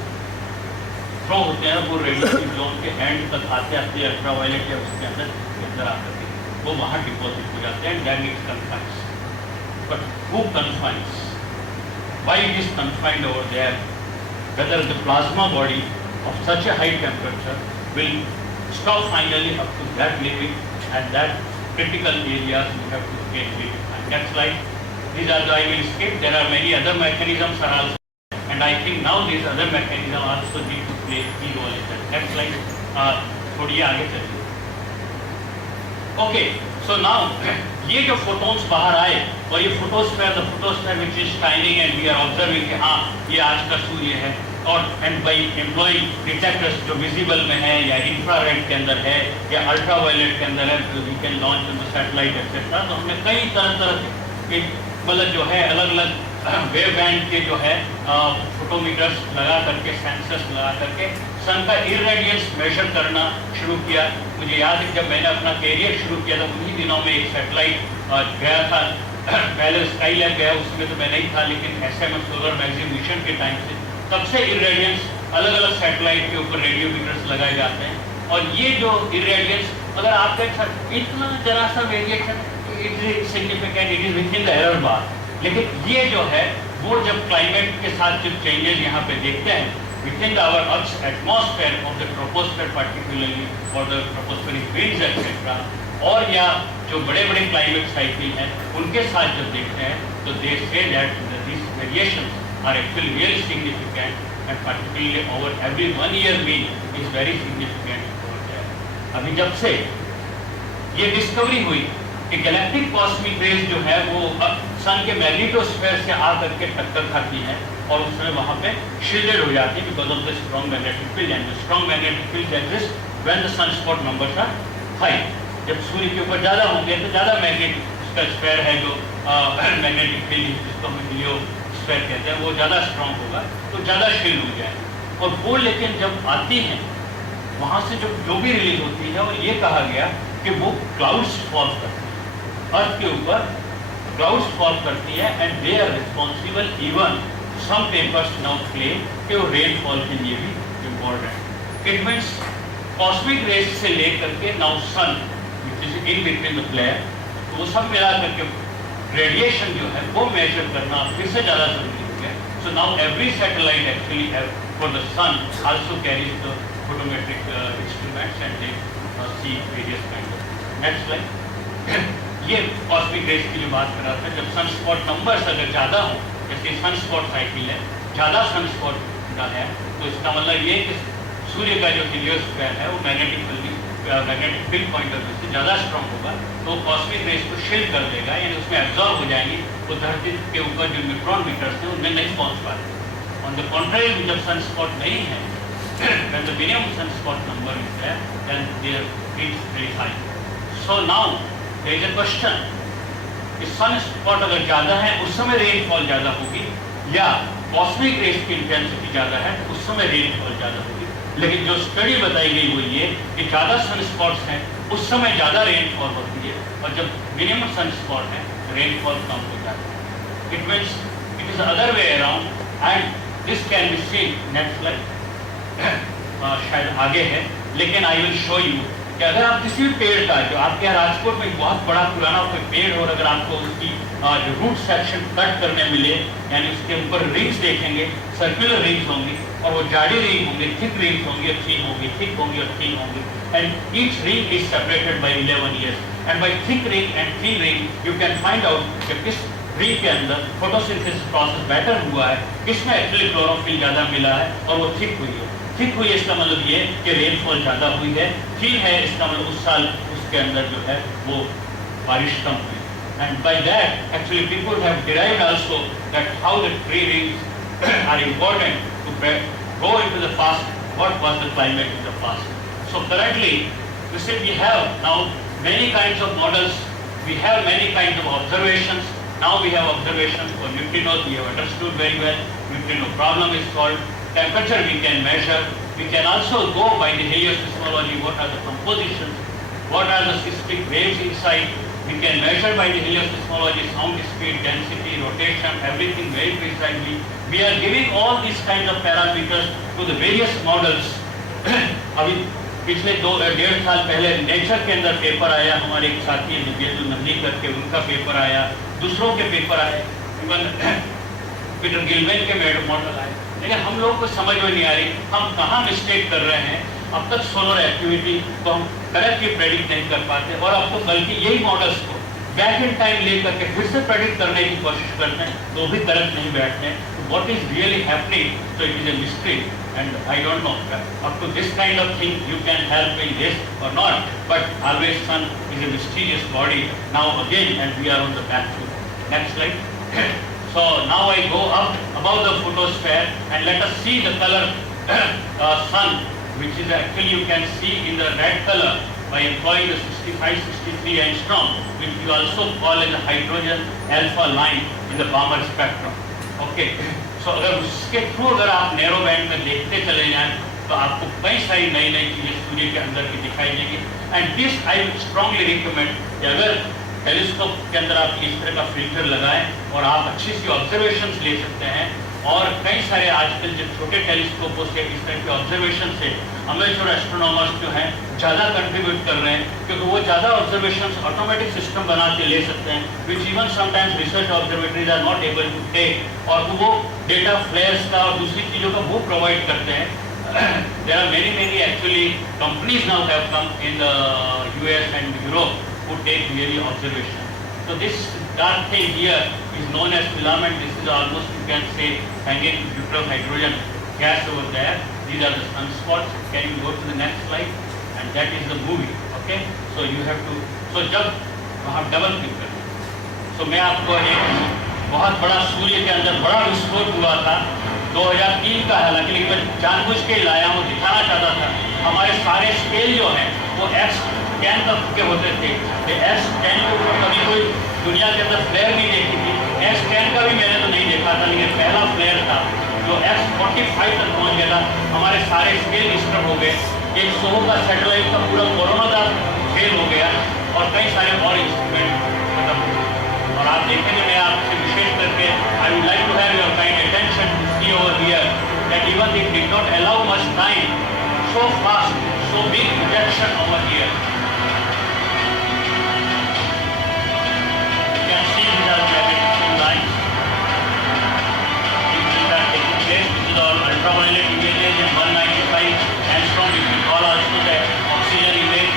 थ्रो होते हैं, वो रेडिएटिव जोन के एंड तक आते आते अल्ट्रावायलेट या उसके अंदर आकर के वो वहाँ डिपॉजिट हो जाते हैं, then it confines. But who confines, why it is confined over there, whether the plasma body of such a high temperature will stop finally up to that limit, and that critical areas we have to get redefined. Next slide. These are the, I will skip, there are many other mechanisms are also, and I think now these other mechanisms also need to play key role in that. Next slide. थोड़ी आगे चलिए. Okay, so now ये जो photons बाहर आए, और ये photosphere which is shining and we are observing कि हाँ ये आज का सूर्य है, और एंड बाई एम्प्लॉइंग डिटेक्टर्स जो विजिबल में है या इंफ्रारेड के अंदर है या अल्ट्रावायलेट के अंदर है, तो we can launch the satellite etcetera. तो हमने कई तरह के मतलब जो है अलग अलग वेव बैंड के जो है फोटोमीटर्स लगा करके, सेंसर्स लगा करके सन का इरेडियंस मेजर करना शुरू किया। मुझे याद है जब मैंने अपना कैरियर शुरू किया था उन्हीं दिनों में एक सैटेलाइट गया था, पहले स्काई लैब गया, उसमें तो मैं नहीं था, लेकिन SMS सोलर मैगजीन मिशन के टाइम से तब से इरेडियंस अलग अलग सैटेलाइट के ऊपर रेडियोमीटर्स लगाए जाते हैं। और ये जो इरेडियंस अगर आपके इतना जरा सा variation it is significant, it is within the error bar, लेकिन ये जो है वो जब क्लाइमेट के साथ जब चेंजेस यहाँ पे देखते हैं within our Earth's atmosphere of the troposphere particularly, or the tropospheric winds etc., और या जो बड़े बड़े क्लाइमेट साइकिल हैं उनके साथ जब देखते हैं तो they say that this variations are actually really significant and particularly over every 1 year mean is very significant over there. अभी जब से ये डिस्कवरी हुई कि गैलेक्टिक कॉस्मिक रेज जो है वो सन के मैग्नेटोस्फीयर से आकर के टक्कर खाती है और उसमें वहाँ पे शील्डेड हो जाती है because of the strong magnetic field and strong magnetic field exist when the sunspot numbers are high. जब सूर्य के ऊपर ज़्यादा होंगे तो ज़्यादा मैग्नेटिक उसका स्फीयर है जो मैग्नेटिक फील्ड जिसको हम हिलियोस्फीयर कहते हैं वो ज़्यादा स्ट्रॉन्ग होगा तो ज़्यादा शील्ड हो जाए। और वो लेकिन जब आती हैं वहाँ से जो भी रिलीज होती है और ये कहा गया कि वो क्लाउड्स फॉल करती है अर्थ के ऊपर, क्लाउड्स फॉल करती है and they are responsible even some papers now claim कि वो रेनफॉल के लिए भी important. It means cosmic rays से लेकर के now sun which is in between the player तो वो सब मिला करके रेडिएशन जो है वो मेजर करना फिर से ज़्यादा जरूरी हो गया। So now every satellite actually for the sun also carries the photometric instruments and they see various kind of. Next slide. ये कॉस्मिक रेज की जो बात कर रहा था, जब सनस्पॉट नंबर्स अगर ज़्यादा हो जैसे सनस्पॉट साइकिल है ज़्यादा सनस्पॉट का है तो इसका मतलब ये कि सूर्य का जो हिलियोस्फीयर है वो magnetic field point of view से ज़्यादा स्ट्रॉन्ग होगा तो कॉस्मिक रेज को शील्ड कर देगा यानी उसमें एब्जॉर्ब हो जाएंगी। वो धरती के ऊपर जो न्यूट्रॉन मीटर्स हैं उनमें नहीं पहुँच पाते। ऑन द कॉन्ट्रेरी जब सनस्पॉट नहीं है when the minimum sunspot number is there then their heat is very high. So now there is a question कि सनस्पॉट अगर ज़्यादा है उस समय रेनफॉल ज़्यादा होगी या कॉस्मिक रेज की इंटेंसिटी ज़्यादा है उस समय रेनफॉल ज़्यादा होगी। लेकिन जो स्टडी बताई गई वो ये कि ज़्यादा सनस्पॉट्स हैं उस समय ज़्यादा रेनफॉल होती है और जब मिनिमम सनस्पॉट है रेनफॉल कम हो जाता है। It means it is other way around and this can be seen next slide. शायद आगे है लेकिन आई विल शो यू कि अगर आप किसी भी पेड़ का जो आपके यहाँ राजकोट में बहुत बड़ा पुराना कोई पेड़ और अगर आपको उसकी जो रूट सेक्शन कट करने मिले यानी उसके ऊपर रिंग्स देखेंगे सर्कुलर रिंग्स होंगी और वो जाडी रिंग होंगे थिक रिंग्स होंगी और थिन होंगी थिक होंगी और थिन होंगी and each ring is separated by 11 years and by thick ring and thin ring you can find out कि किस रिंग के अंदर फोटोसिंथेसिस प्रोसेस बेटर हुआ है किसमें एक्चुअली क्लोरोफिल ज़्यादा मिला है और वो थिक हुई है। थिक हुई इसका मतलब ये कि रेनफॉल ज़्यादा हुई है। थिन है इसका मतलब उस साल उसके अंदर जो है वो बारिश कम हुई and by that actually people have derived also that how the tree rings are important to go into the past what was the climate in the past. So currently you see we have now many kinds of models, we have many kinds of observations. Now we have observations for neutrinos, we have understood very well neutrino problem is solved. Temperature we can measure. We can also go by the helioseismology, what are the compositions, what are the seismic waves inside. We can measure by the helioseismology sound speed, density, rotation, everything very precisely. We are giving all these kinds of parameters to the various models. अभी पिछले 2-1.5 साल पहले nature के अंदर paper आया, हमारे एक साथी हैं दिव्येंदु नंदी करके उनका पेपर आया, दूसरों के पेपर आए, इवन पीटर गिलवेन के मॉडल आए। लेकिन हम लोग को समझ में नहीं आ रही हम कहाँ मिस्टेक कर रहे हैं। अब तक सोलर एक्टिविटी को हम करेक्टली प्रेडिक्ट नहीं कर पाते और अब तो बल्कि यही मॉडल्स को बैक इन टाइम लेकर के फिर से प्रेडिक्ट करने की कोशिश करते हैं तो भी करेक्ट नहीं बैठते हैं। What is really happening, so it is a mystery and I don't know up to this kind of thing you can help in this और not, but always sun is a mysterious body now again and we are on the back foot. Next slide. So now I go up above the photosphere and let us see the color sun, which is actually you can see in the red color by employing the 65-63 angstrom, which you also call as a hydrogen alpha line in the Balmer spectrum. Okay, so अगर उसके through अगर आप narrow band में देखते चले जाएं तो आपको कई सारी नई नई चीजें सूर्य के अंदर की दिखाई देंगी। And this I strongly recommend कि अगर टेलीस्कोप के अंदर आप इस तरह का फिल्टर लगाएं और आप अच्छी सी ऑब्जर्वेशंस ले सकते हैं। और कई सारे आजकल जो छोटे टेलीस्कोपों से इस तरह के ऑब्जर्वेशन से अमेचर एस्ट्रोनॉमर्स जो हैं ज़्यादा कंट्रीब्यूट कर रहे हैं क्योंकि वो ज़्यादा ऑब्जर्वेशंस ऑटोमेटिक सिस्टम बना के ले सकते हैं which even sometimes research observatories are not able to take और वो डेटा फ्लेयर्स का और दूसरी चीज़ों का वो प्रोवाइड करते हैं। There are many actually companies now have come in the US and Europe who take really observation. So this dark thing here is known as filament. This is almost, you can say, hanging neutral hydrogen gas over there. These are the sunspots. Can you go to the next slide? And that is the movie. Okay. So you have to. So जब वहाँ double click करें, तो मैं आपको एक बहुत बड़ा सूर्य के अंदर बड़ा विस्फोट हुआ था 2003 का, हालांकि लेकिन मैं जानबूझ के लाया हूँ, दिखाना चाहता था। हमारे सारे स्केल जो हैं वो X10 तक के होते थे। X10 के ऊपर कभी कोई दुनिया के अंदर फ्लेयर नहीं देखी थी। X10 का भी मैंने तो नहीं देखा था, लेकिन पहला फ्लेयर था जो X45 तक पहुँच गया था। हमारे सारे स्केल डिस्टर्ब हो गए। एक 100 का सैटेलाइट का पूरा कोरोना का फेल हो गया और कई सारे और इंस्ट्रूमेंट खत्म हो गए। और आप देखेंगे, मैं आपसे विशेष करके I would like to have your kind attention to see over here that even it did not allow much time, so fast, so big projection over here. You can see these are magnetic lines. These are taking place. This is all ultraviolet images in 195 angstrom, which we call also the oxygen image.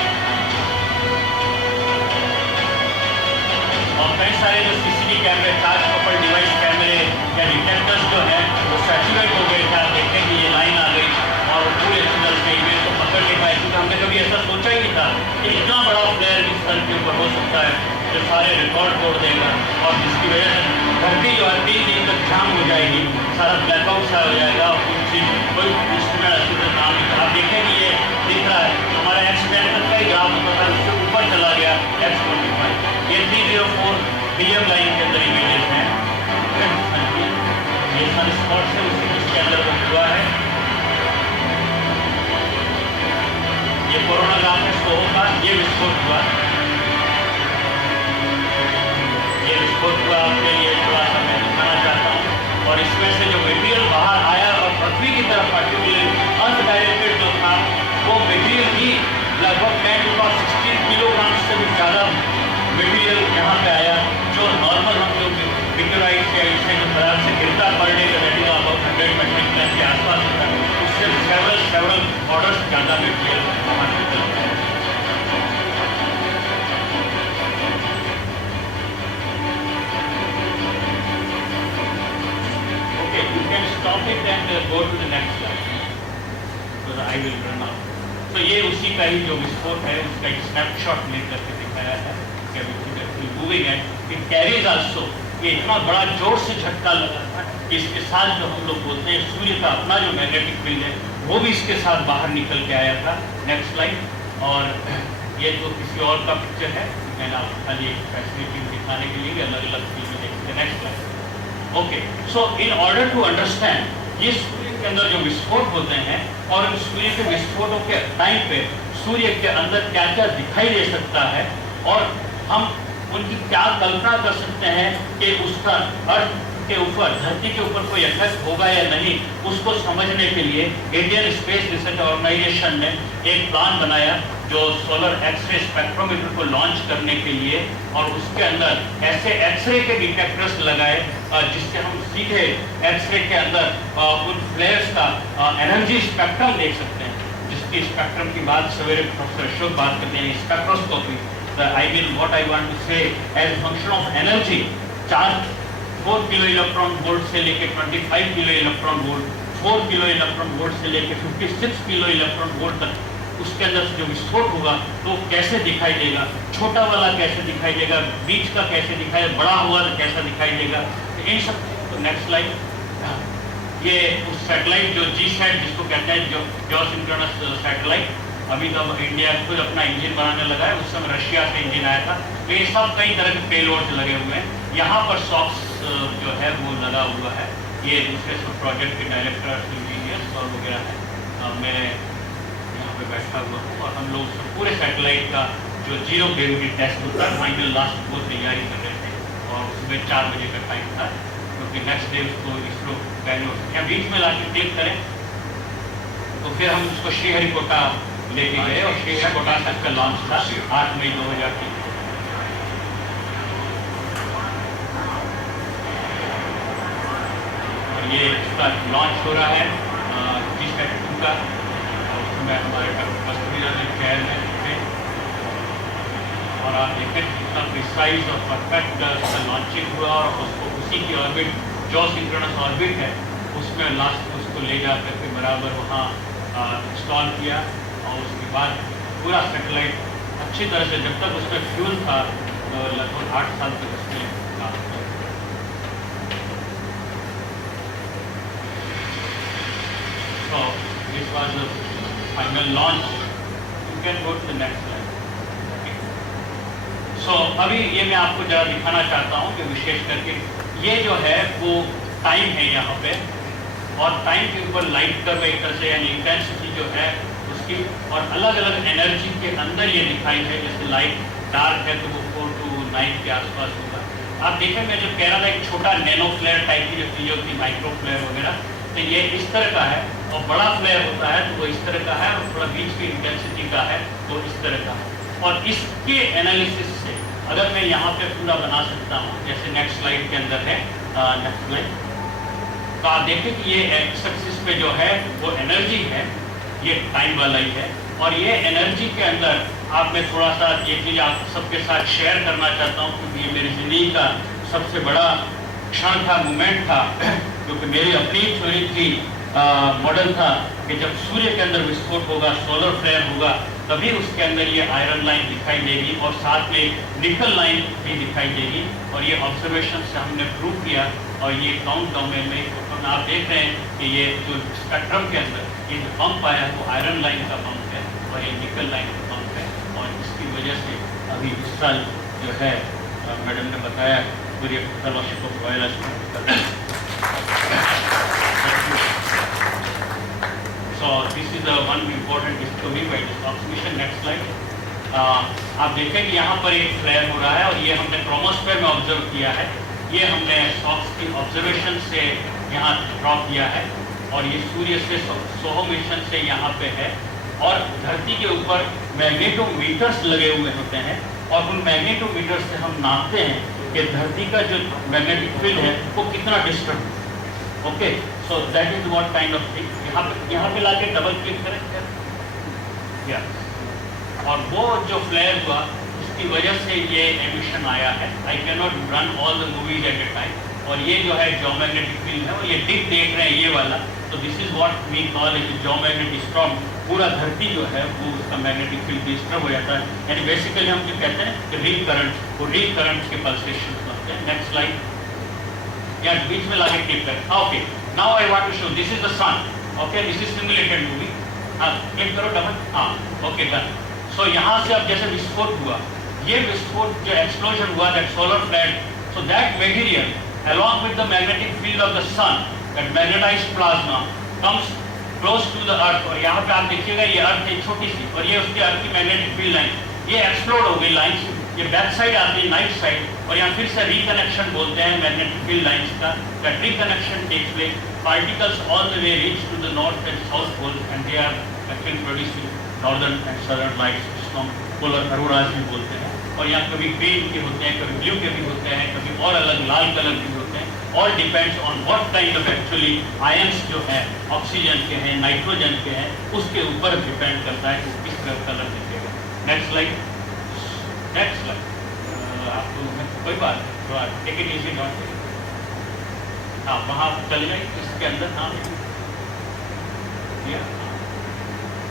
और कई सारे जो CCD कैमरे, charge couple device कैमरे या detectors जो है वो सैचुरेट हो गए थे। आप देखते कि ये लाइन आ गई और पूरे सिग्नल के इमेज को पकड़ नहीं पाए, क्योंकि हमने कभी ऐसा सोचा ही नहीं था कि इतना बड़ा फ्लेयर इस सन के ऊपर हो सकता है जो सारे रिकॉर्ड तोड़ देगा और जिसकी वजह से धरती जो है 3 दिन तक जाम हो जाएगी, सारा ब्लैकआउट सा हो जाएगा और कोई इंस्ट्रूमेंट अच्छी तरह काम नहीं कर। आप देखें ये दिख रहा है हमारा X10 तक का ही ग्राफ होता था, उससे ऊपर चला गया X45। ये 304 पीएम लाइन के अंदर इमेजेस हैं। ये सनस्पॉट से उसी इसके अंदर वो हुआ है। ये कोरोना गांव में 100 का ये विस्फोट हुआ। ये विस्फोट हुआ आपके लिए थोड़ा सा मैं दिखाना चाहता हूँ। और इसमें से जो मटेरियल बाहर आया और पृथ्वी की तरफ पार्टिकुलर अनडायरेक्टेड जो था वो मटेरियल ही लगभग 10⁻16 किलोग्राम से भी ज़्यादा मटेरियल यहाँ पे आया, जो नॉर्मल हम लोग मिक्रोराइट या इससे जो तरह से गिरता पर डे का रेटिंग अबाउट 100 मेट्रिक टन के आसपास होता है, उससे सेवरल ऑर्डर्स ज़्यादा मटेरियल वहाँ निकलता है। Okay, you can stop it and go to the next slide, because I will run out. तो ये उसी का ही जो विस्फोट है उसका एक स्नैपशॉट लेकर के दिखाया है। मूविंग है, इट कैरीज आल्सो। ये इतना बड़ा जोर से झटका लगा था कि इसके साथ जो हम लोग बोलते हैं सूर्य का अपना जो मैग्नेटिक फील्ड है वो भी इसके साथ बाहर निकल के आया था। Next slide. और ये तो किसी और का पिक्चर है, मैंने आपको खाली एक फैसिलिटी दिखाने के लिए अलग अलग चीज़ें देखते हैं। Next slide. Okay, so in order to understand ये सूर्य के अंदर जो विस्फोट होते हैं और इन सूर्य के विस्फोटों के टाइम पे सूर्य के अंदर क्या क्या दिखाई दे सकता है और हम उनकी क्या कल्पना कर सकते हैं कि उसका अर्थ के ऊपर, धरती के ऊपर कोई इफेक्ट होगा या नहीं, उसको समझने के लिए इंडियन स्पेस रिसर्च ऑर्गेनाइजेशन ने एक प्लान बनाया जो सोलर एक्सरे स्पेक्ट्रोमीटर को लॉन्च करने के लिए, और उसके अंदर ऐसे एक्सरे के डिटेक्टर्स लगाए जिससे हम सीधे एक्सरे के अंदर उन फ्लेयर्स का एनर्जी स्पेक्ट्रम देख सकते हैं, जिसकी स्पेक्ट्रम की बात सवेरे प्रोफेसर अशोक बात करते हैं। Spectroscopy, I mean what I want to say as a function of energy, charge 4 kilo electron volt से लेके 25 kilo electron volt, 4 kilo electron volt से लेके 56 किलो इलेक्ट्रॉन वोल्ट तक उसके अंदर से जो विस्फोट होगा तो कैसे दिखाई देगा, छोटा वाला कैसे दिखाई देगा, बीच का कैसे दिखाई देगा, बड़ा हुआ तो कैसा दिखाई देगा, तो इन सब। तो नेक्स्ट स्लाइड। ये उस सैटेलाइट जो जीसैट जिसको कहते हैं, जो जियोसिंक्रोनस सैटेलाइट, अभी तब इंडिया खुद अपना इंजन बनाने लगा है, उस समय रशिया से इंजन आया था। तो ये सब कई तरह के पेलोड्स लगे हुए हैं। यहाँ पर सॉक्स जो है वो लगा हुआ है। ये दूसरे सब प्रोजेक्ट के डायरेक्टर, इंजीनियर्स और वगैरह है। मैं यहाँ पे बैठा हुआ हूँ और हम लोग पूरे सैटेलाइट का जो 0 ग्रेविटी टेस्ट होता है फाइनल लास्ट वो तैयारी कर रहे थे और सुबह 4 बजे का टाइम था, क्योंकि नेक्स्ट डे उसको इसरो बैंगलोर या बीच में ला के क्लिक करें तो फिर हम उसको श्रीहरिकोटा लेके गए और श्रीहरिकोटा तक का लॉन्च था 8 मई 2003। और ये इसका लॉन्च हो रहा है G-SAT-2 का, और उसमें हमारे कस्तूरी रंजन शहर में थे। और आप देखें कितना प्रिसाइज और परफेक्ट उसका लॉन्चिंग हुआ और उसको उसी की ऑर्बिट जो सिंक्रोनस ऑर्बिट है उसमें लास्ट में उसको ले जा करके बराबर वहाँ इंस्टॉल किया और उसके बाद पूरा सेटेलाइट अच्छी तरह से जब तक उसमें फ्यूल था लगभग 8 साल तक उसमें काम किया। So this was the final launch. You can go to the next slide. So अभी ये मैं आपको जरा दिखाना चाहता हूँ कि विशेष करके ये जो है वो टाइम है यहाँ पे और टाइम के ऊपर लाइट कर्व एक तरह से यानी इंटेंसिटी जो है उसकी और अलग अलग एनर्जी के अंदर ये दिखाई है। जैसे लाइट डार्क है तो वो 4 to 9 के आसपास होगा। आप देखें मैं जब कह रहा था एक छोटा नैनो फ्लेयर टाइप की जो चीज़ें होती है माइक्रो फ्लेयर वगैरह, तो ये इस तरह का है और बड़ा फ्लेयर होता है तो वो इस तरह का है और थोड़ा बीच की इंटेंसिटी का है तो इस तरह का है। और इसके एनालिसिस से अगर मैं यहाँ पे पूरा बना सकता हूँ जैसे नेक्स्ट स्लाइड के अंदर है, नेक्स्ट स्लाइड, तो आप देखें कि ये एक्स एक्सिस पे जो है वो एनर्जी है, ये टाइम वाला ही है और ये एनर्जी के अंदर आप मैं थोड़ा सा ये चीज़ आप सबके साथ शेयर करना चाहता हूँ क्योंकि ये मेरी ज़िंदगी का सबसे बड़ा क्षण था, मोमेंट था, क्योंकि मेरी अपनी थ्योरी थी, मॉडल था कि जब सूर्य के अंदर विस्फोट होगा, सोलर फ्लेयर होगा, तभी उसके अंदर ये आयरन लाइन दिखाई देगी और साथ में निकल लाइन भी दिखाई देगी। और ये ऑब्जर्वेशन से हमने प्रूव किया और ये काउंटडाउन में फोटो में आप देख रहे हैं कि ये जो स्पेक्ट्रम के अंदर ये जो पंप आया है वो आयरन लाइन का पंप है और ये निकल लाइन का पंप है और इसकी वजह से अभी इस साल जो है मैडम ने बताया पूरे fellowship of royal astronomical. So this is the one important discovery by this Fox mission. Next slide. आप देखें कि यहाँ पर एक फ्लेयर हो रहा है और ये हमने क्रोमोस्फेयर में ऑब्जर्व किया है। ये हमने फॉक्स की ऑब्जर्वेशन से यहाँ ड्रॉ किया है और ये सूर्य से सोहो मिशन से यहाँ पे है और धरती के ऊपर मैग्नेटोमीटर्स लगे हुए होते हैं और उन मैग्नेटोमीटर से हम नापते हैं कि धरती का जो मैग्नेटिक फील्ड है वो कितना डिस्टर्ब है। Okay, so that is what kind of thing. यहाँ पे लाके डबल क्लिक करें या और वो जो फ्लेयर हुआ उसकी वजह से ये एमिशन आया है। I can not run all the movies at A time और ये जो है जियोमैग्नेटिक फील्ड है और ये डिप देख रहे हैं ये वाला, तो this is what we call it geomagnetic storm. पूरा धरती जो है वो उसका मैग्नेटिक फील्ड डिस्टर्ब हो जाता है, यानी बेसिकली हम जो कहते हैं कि रिंग करंट, वो रिंग करंट के पल्सेशन बनते हैं। नेक्स्ट स्लाइड या बीच में लाके क्लिक करें। Okay, now I want to show this is the sun. Okay, this is simulated movie. हाँ, क्लिक करो डबल। हाँ, ओके डन। सो यहाँ से अब जैसे विस्फोट हुआ, ये विस्फोट जो एक्सप्लोजन हुआ, that solar flat, so that material along with the magnetic field of the sun, that magnetized plasma comes close to the earth। और यहाँ पे आप देखिएगा ये अर्थ है छोटी सी और ये उसकी अर्थ की मैग्नेटिक फील्ड लाइन, ये एक्सप्लोड हो गई लाइन, ये बैक साइड आती है नाइट साइड और यहाँ फिर से रिकनेक्शन बोलते हैं मैग्नेटिक फील्ड लाइंस का। That reconnection takes place, particles all the way reach to the north and south pole and they are actually producing northern and southern lights, जिसको हम पोलर अरोराज भी बोलते हैं। और यहाँ कभी ग्रीन के होते हैं, कभी ब्लू के भी होते हैं, कभी और अलग लाल कलर के होते हैं। All depends on what kind of actually ions जो है ऑक्सीजन के हैं, नाइट्रोजन के हैं, उसके ऊपर डिपेंड करता है कि किस तरह कलर दिखेगा। Next slide, next slide. आपको कोई बात थोड़ा टेक इट इजी नॉट, हाँ वहाँ चले जाए इसके अंदर, हाँ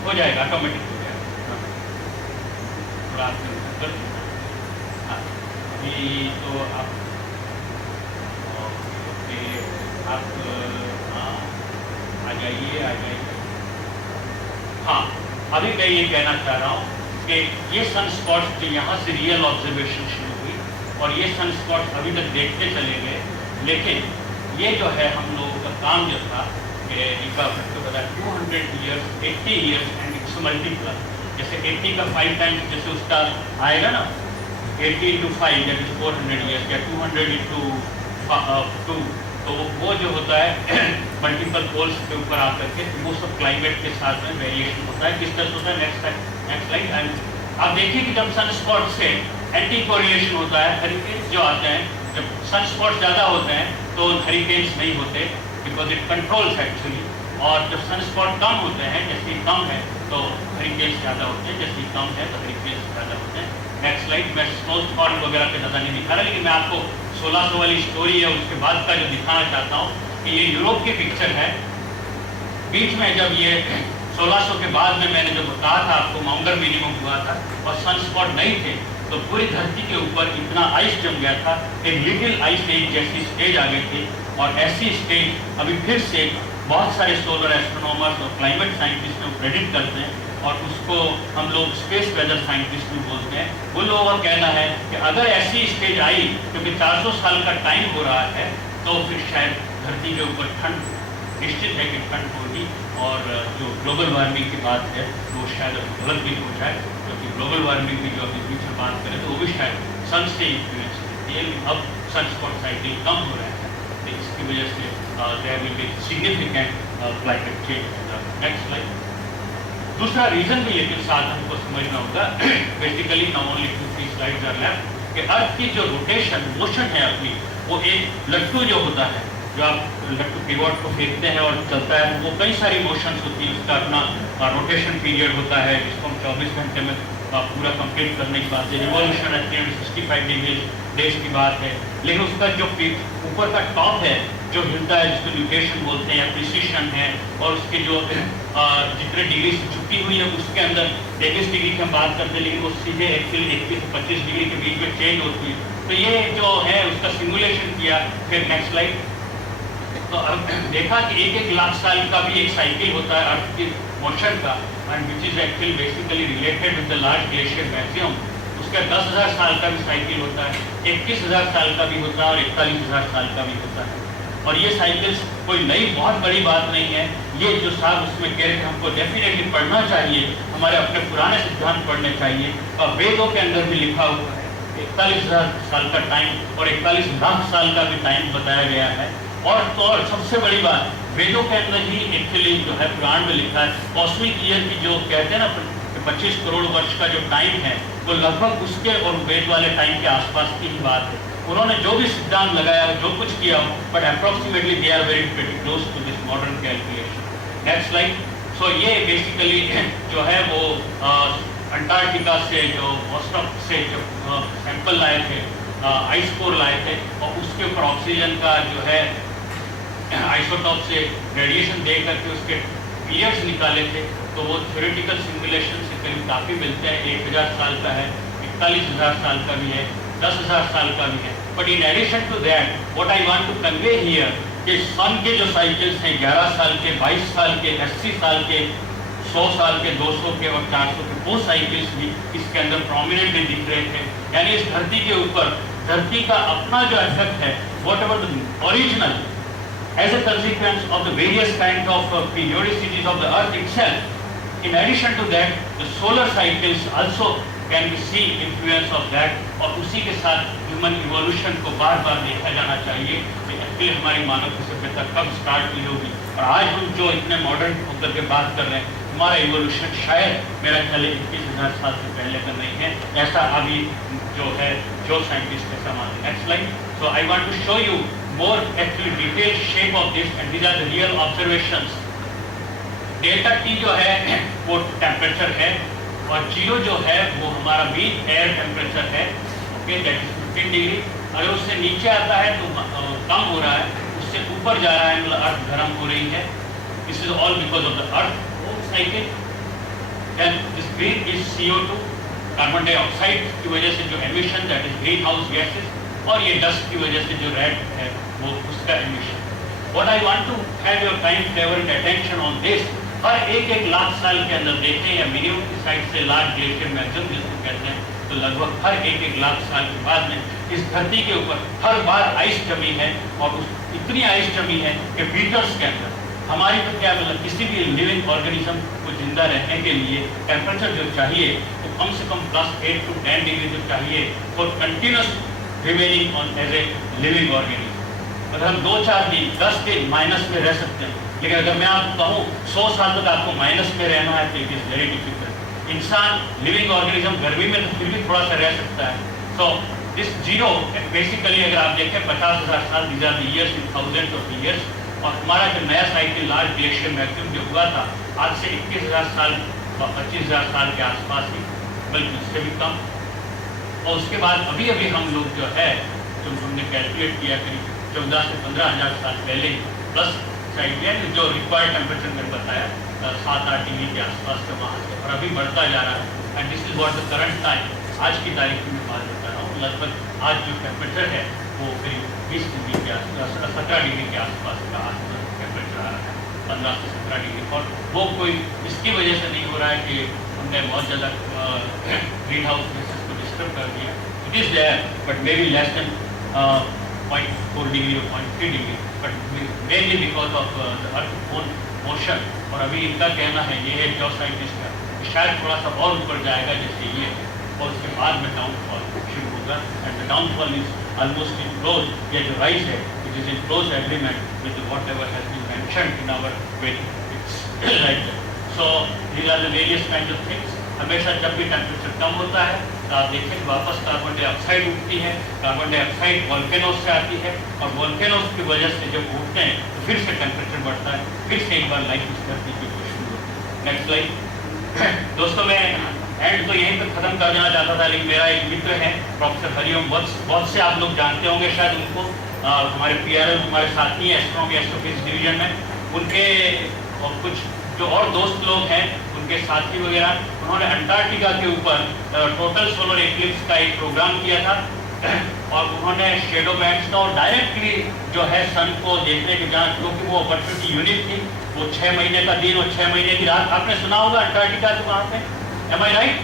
हो जाएगा, ऑटोमेटिक हो जाएगा। थोड़ा आपने कर अभी तो आप ओके आप हाँ आ जाइए, आ जाइए। हाँ, अभी मैं ये कहना चाह रहा हूँ कि ये सन स्पॉट्स जो यहाँ से रियल ऑब्जर्वेशन शुरू हुई और ये सन स्पॉट्स अभी तक देखते चले गए, लेकिन ये जो है हम लोगों का काम जो था कि इनका तो बता 200 years, 80 years and it's multiplies. जैसे 80 का 5 टाइम्स जैसे उसका आएगा ना, 80 into 5 दैट इज 400 ईयर्स या 200 into 2, तो वो जो होता है मल्टीपल पोल्स के ऊपर आकर के वो सब क्लाइमेट के साथ में वेरिएशन होता है। किस तरह से होता है? Next slide. आप देखिए कि जब सन स्पॉट से एंटी कोरिलेशन होता है, हरिकेन्स जो आते हैं, जब सन स्पॉट ज़्यादा होते हैं तो हरिकेन्स नहीं होते बिकॉज इट कंट्रोल्स एक्चुअली। और जब सनस्पॉट कम होते हैं, जैसे कम है तो हरिकेन्स ज़्यादा होते हैं, जैसे कम है तो हरिकेन्स ज़्यादा होते हैं। Next slide. मैं स्नोस्पॉट वगैरह पे ज़्यादा नहीं दिखा रहा, लेकिन मैं आपको 1600 वाली स्टोरी है उसके बाद का जो दिखाना चाहता हूँ कि ये यूरोप की पिक्चर है। बीच में जब ये 1600 के बाद में मैंने जो कहा था आपको माउंगर मिनिमम हुआ था और सनस्पॉट नहीं थे, तो पूरी धरती के ऊपर इतना आइस जम गया था, एक लिटिल आइस एज जैसी स्टेज आ गई थी। और ऐसी स्टेज अभी फिर से बहुत सारे सोलर एस्ट्रोनॉमर्स और क्लाइमेट साइंटिस्ट लोग प्रेडिक्ट करते हैं, और उसको हम लोग स्पेस वेदर साइंटिस्ट भी बोलते हैं। उन लोगों का कहना है कि अगर ऐसी स्टेज आई, क्योंकि 400 साल का टाइम हो रहा है, तो फिर शायद धरती के ऊपर ठंड निश्चित है कि ठंड होगी, और जो ग्लोबल वार्मिंग की बात है वो शायद अभी गलत भी हो जाए, क्योंकि ग्लोबल वार्मिंग की जो अभी पीछे बात करें तो वो भी शायद सन से इन्फ्लुएंस होती है। अब सनस्पॉट साइकिल कम हो रहा है, तो इसकी वजह से there will be significant climate change. Next slide. दूसरा रीजन भी लेकिन साथ हमको समझना होगा, basically now only 2-3 slides are left, कि अर्थ की जो रोटेशन मोशन है अपनी, वो एक लट्टू जो होता है, जो आप लट्टू पिवट को फेंकते हैं और चलता है, वो कई सारी मोशंस होती हैं। उसका अपना रोटेशन पीरियड होता है, जिसको हम 24 घंटे में पूरा कंप्लीट करने की बात है। रिवॉल्यूशन है 365 डेज की बात है, लेकिन उसका जो ऊपर का टॉप है जो हिलता है, जिसको न्यूट्रेशन बोलते हैं या प्रिसिशन है, और उसके जो जितने डिग्री से छुपी हुई है उसके अंदर 33 डिग्री की हम बात करते हैं, लेकिन वो सीधे एक्चुअली 21 से 25 डिग्री के बीच में चेंज होती है। तो ये जो है उसका सिमुलेशन किया। फिर नेक्स्ट स्लाइड। तो अब देखा कि 1-1 लाख साल का भी एक साइकिल होता है अर्थ की मोशन का, and which is actually basically related with the large glacier maximum. उसका 10,000 साल का भी साइकिल होता है, 21,000 साल का भी होता है, और 41,000 साल का भी होता है। और ये साइकिल्स कोई नई बहुत बड़ी बात नहीं है। ये जो साहब उसमें कह रहे थे हमको डेफिनेटली पढ़ना चाहिए, हमारे अपने पुराने सिद्धांत पढ़ने चाहिए, और वेदों के अंदर भी लिखा हुआ है 41,000 साल का टाइम और 41 लाख साल का भी टाइम बताया गया है। और तो और सबसे बड़ी बात, वेदों के अंदर ही एक्चुअली जो है पुराण में लिखा है, कॉस्मिक ईयर की जो कहते हैं ना 25 करोड़ वर्ष का जो टाइम है, वो लगभग उसके और वेद वाले टाइम के आसपास की ही बात है। उन्होंने जो भी सिद्धांत लगाया, जो कुछ किया, but approximately they are very close to this modern calculation. Next slide. So ये बेसिकली जो है वो अंटार्कटिका से जो वॉस्टॉक से जो सैंपल लाए थे, आइस कोर लाए थे, और उसके ऊपर ऑक्सीजन का जो है आइसोटॉप से रेडिएशन दे करके उसके पीरियड्स निकाले थे। तो वो थ्योरेटिकल सिमुलेशन से करीब काफ़ी मिलते हैं। 1,000 साल का है, 41,000 साल का भी है, 10,000 साल का भी है। But in addition to that what I want to convey here कि सन के जो साइकिल्स हैं 11 साल के, 22 साल के, 80 साल के, 100 साल के, 200 के और 400 के, वो साइकिल्स भी इसके अंदर प्रोमिनेंटली दिख रहे थे। यानी इस धरती के ऊपर धरती का अपना जो इफेक्ट है, what ever the original as a consequence of the various kinds of periodicities of the earth itself. In addition to that, the solar cycles also can be seen influence of that, और उसी के साथ human evolution को बार बार देखा जाना चाहिए कि actually हमारी मानव की सभ्यता कब स्टार्ट हुई होगी। और आज हम जो इतने मॉडर्न होकर के बात कर रहे हैं, हमारा इवोल्यूशन शायद मेरा ख्याल 21,000 साल से पहले का नहीं है, ऐसा अभी जो है जो साइंटिस्ट ऐसा मानते हैं। Next slide. So I want to show you more actually detailed shape of this, and these are the real observations. Delta T जो है वो टेम्परेचर है, और जीरो जो है वो हमारा मीन एयर टेम्परेचर है। Okay, that is 15 degree. अगर उससे नीचे आता है तो कम हो रहा है, उससे ऊपर जा रहा है मतलब अर्थ गर्म हो रही है। This is all because of the earth cycle. Then this green is CO2, carbon dioxide की वजह से जो emission, that is green house gases, और ये डस्ट की वजह से जो रेड है वो उसका emission. What I want to have your time favourite attention on this, हर 1-1 लाख साल के अंदर देखें, या मिनिमम की साइड से लार्ज ग्लेशियर मैक्सिमम जिसको कहते हैं, तो लगभग हर 1-1 लाख साल के बाद में इस धरती के ऊपर हर बार आइस जमी है, और इतनी आइस जमी है कि मीटर्स के अंदर हमारी तो क्या मतलब किसी भी लिविंग ऑर्गेनिज्म को जिंदा रहने के लिए टेम्परेचर जो चाहिए तो कम से कम +8 to 10 डिग्री जो चाहिए for continuous remaining on as a living organism. अगर हम 2-4 दिन 10 दिन माइनस में रह सकते हैं, लेकिन अगर मैं आपको कहूँ 100 साल तक आपको माइनस में रहना है तो इट इज़ वेरी डिफिकल्ट। इंसान लिविंग ऑर्गेनिज्म गर्मी में तो फिर भी थोड़ा सा रह सकता है। सो दिस जीरो बेसिकली अगर आप देखें 50,000 साल, these are the years in thousands of years, और हमारा जो नया साइकिल लार्ज ग्लेशियर वैक्यूम जो हुआ था आज से 21,000 साल 25,000 साल के आसपास ही, बल्कि उससे भी कम। और उसके बाद अभी अभी हम लोग जो है जो हमने कैलकुलेट किया करीब 14 से 15,000 साल पहले प्लस साइड जो रिक्वायर्ड टेम्परेचर मैंने बताया 7-8 डिग्री के आसपास का वहाँ से, और अभी बढ़ता जा रहा है। And this is what the current time आज की तारीख में बात बता रहा हूँ। लगभग आज जो टेम्परेचर है वो करीब 20 डिग्री के आसपास 17 डिग्री के आसपास का टेम्परेचर आ रहा है, 15 से 17 डिग्री। और वो कोई इसकी वजह से नहीं हो रहा है कि हमने बहुत ज़्यादा ग्रीन हाउस गैसेस को डिस्टर्ब कर दिया। It is there but may be less than 0.4 degree और 0.3 degree, but mainly because of the earth own motion. और अभी इनका कहना है, ये है जियोसाइंटिस्ट का, कि शायद थोड़ा सा और ऊपर जाएगा जैसे ये, और उसके बाद में डाउनफॉल शुरू होगा। And the downfall is almost in close, ये जो राइज है it is in close agreement with whatever has been mentioned in our Vedic text right. So these are the various kind of things. हमेशा जब भी temperature कम होता है तो आप देखें वापस कार्बन डाइऑक्साइड उठती है, कार्बन डाइऑक्साइड वोल्केनोस से आती है, और वोल्केनोस की वजह से जब उठते हैं तो फिर से टेम्परेचर बढ़ता है, फिर से एक बार लाइफ इस धरती की शुरू होती है। Next slide. दोस्तों मैं एंड तो यहीं पर खत्म कर देना चाहता था, लेकिन मेरा एक मित्र है प्रोफेसर हरिओम वत्स, बहुत से आप लोग जानते होंगे शायद उनको, हमारे PRL हमारे साथी हैं एस्ट्रोनॉमी एस्ट्रोफिजिक्स डिवीजन में, उनके और कुछ जो और दोस्त लोग हैं उनके साथी वगैरह, उन्होंने अंटार्कटिका के ऊपर टोटल सोलर एक्लिप्स का एक प्रोग्राम किया था, और उन्होंने शेडो बैंड्स का और डायरेक्टली जो है सन को देखने की जहाँ, क्योंकि वो अपॉर्चुनिटी यूनिक थी, वो 6 महीने का दिन और 6 महीने की रात, आपने सुना होगा अंटार्कटिका के वहाँ पे, am I right,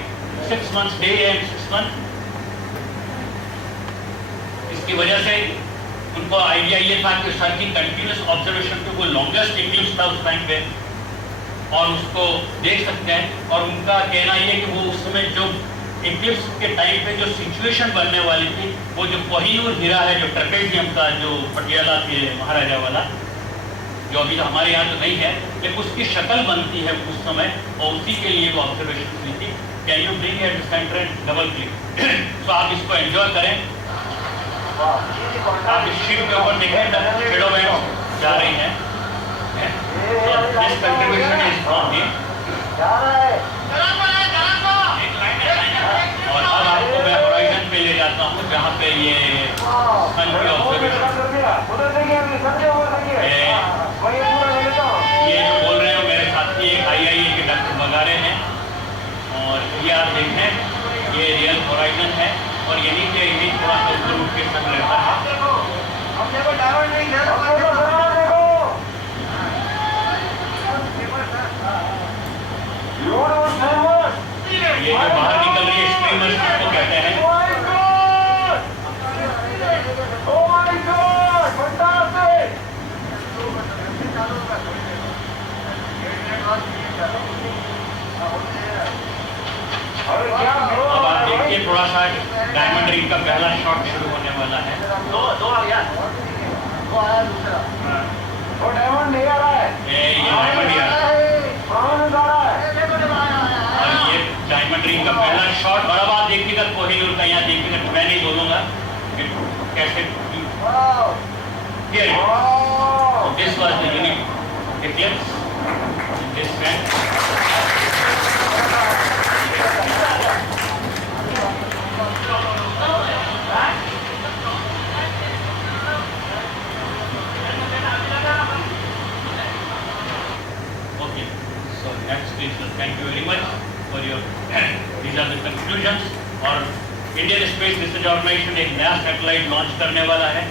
6 months day and 6 months। इसकी वजह से उनको आइडिया ये था कि सन की कंटिन्यूस ऑब्जर्वेशन पे वो लॉन्गेस्ट एक्लिप्स था उस टाइम पे, और उसको देख सकते हैं। और उनका कहना ये कि वो उस समय जो एक्लिप्स के टाइम पे जो सिचुएशन बनने वाली थी, वो जो कोहिनूर हीरा है जो ट्रेपेजियम का जो पटियाला के महाराजा वाला, जो अभी तो हमारे यहाँ तो नहीं है, लेकिन उसकी शक्ल बनती है उस समय, और उसी के लिए वो ऑब्जर्वेशन हुई थी। Can you bring at the centre and double click, तो आप इसको एंजॉय करें। आप इस शिप के ऊपर देखें शेडो बैंड्स जा रही हैं। This contribution is from me. और अब आपको मैं होराइजन पे ले जाता हूँ जहाँ पे ये सन की ऑब्जर्वेशन, ये जो बोल रहे हो मेरे साथी एक IIA के डॉक्टर बगारे हैं, और ये आप देखें ये रियल होराइजन है, और यहीं पे यही थोड़ा सा ऊपर उठ के सन रहता है। ये जो बाहर निकल रही है स्ट्रीमर को कहते हैं। अब आप देखिए थोड़ा सा डायमंड रिंग का पहला शॉट शुरू होने वाला है। दो आ गया, वो आया दूसरा, वो डायमंड नहीं आ रहा है, ये डायमंड ही आ रहा है, और ये डायमंड रिंग का पहला शॉट। और अब आप देखिएगा कोहिनूर का, यहाँ देखिएगा, मैं नहीं बोलूंगा कैसे। This was the unique eclipse this band. Okay, so next is thank you very much for your these are the conclusions। और इंडियन स्पेस रिसर्च ऑर्गेनाइजेशन एक नया सैटेलाइट लॉन्च करने वाला है,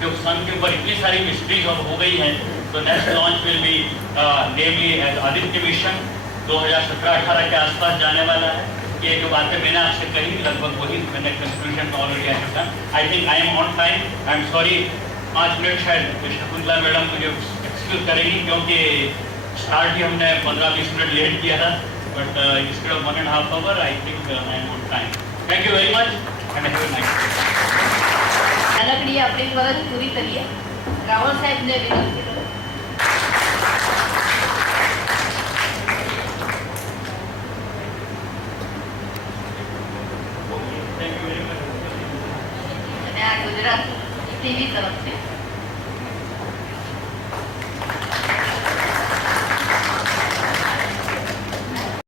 जो सन के ऊपर इतनी सारी मिस्ट्रीज अब हो गई हैं। तो next launch will be namely Aditya mission 2017-18 के आसपास जाने वाला है। ये जो बातें मैंने आपसे कही लगभग वही मैंने conclusion already I have done. I think I am on time. I am sorry 5 minute शायद शकुंतला मैडम मुझे एक्सक्यूज करेगी, क्योंकि स्टार्ट ही हमने 15-20 मिनट लेट किया था, but instead of 1.5 hour I think I am on time. Thank you very much and have a nice day. લકડી આપણી ફરજ પૂરી કરીએ। રાવલ સાહેબને વિનંતી કરું। અને આ ગુજરાત ટીવી તરફથી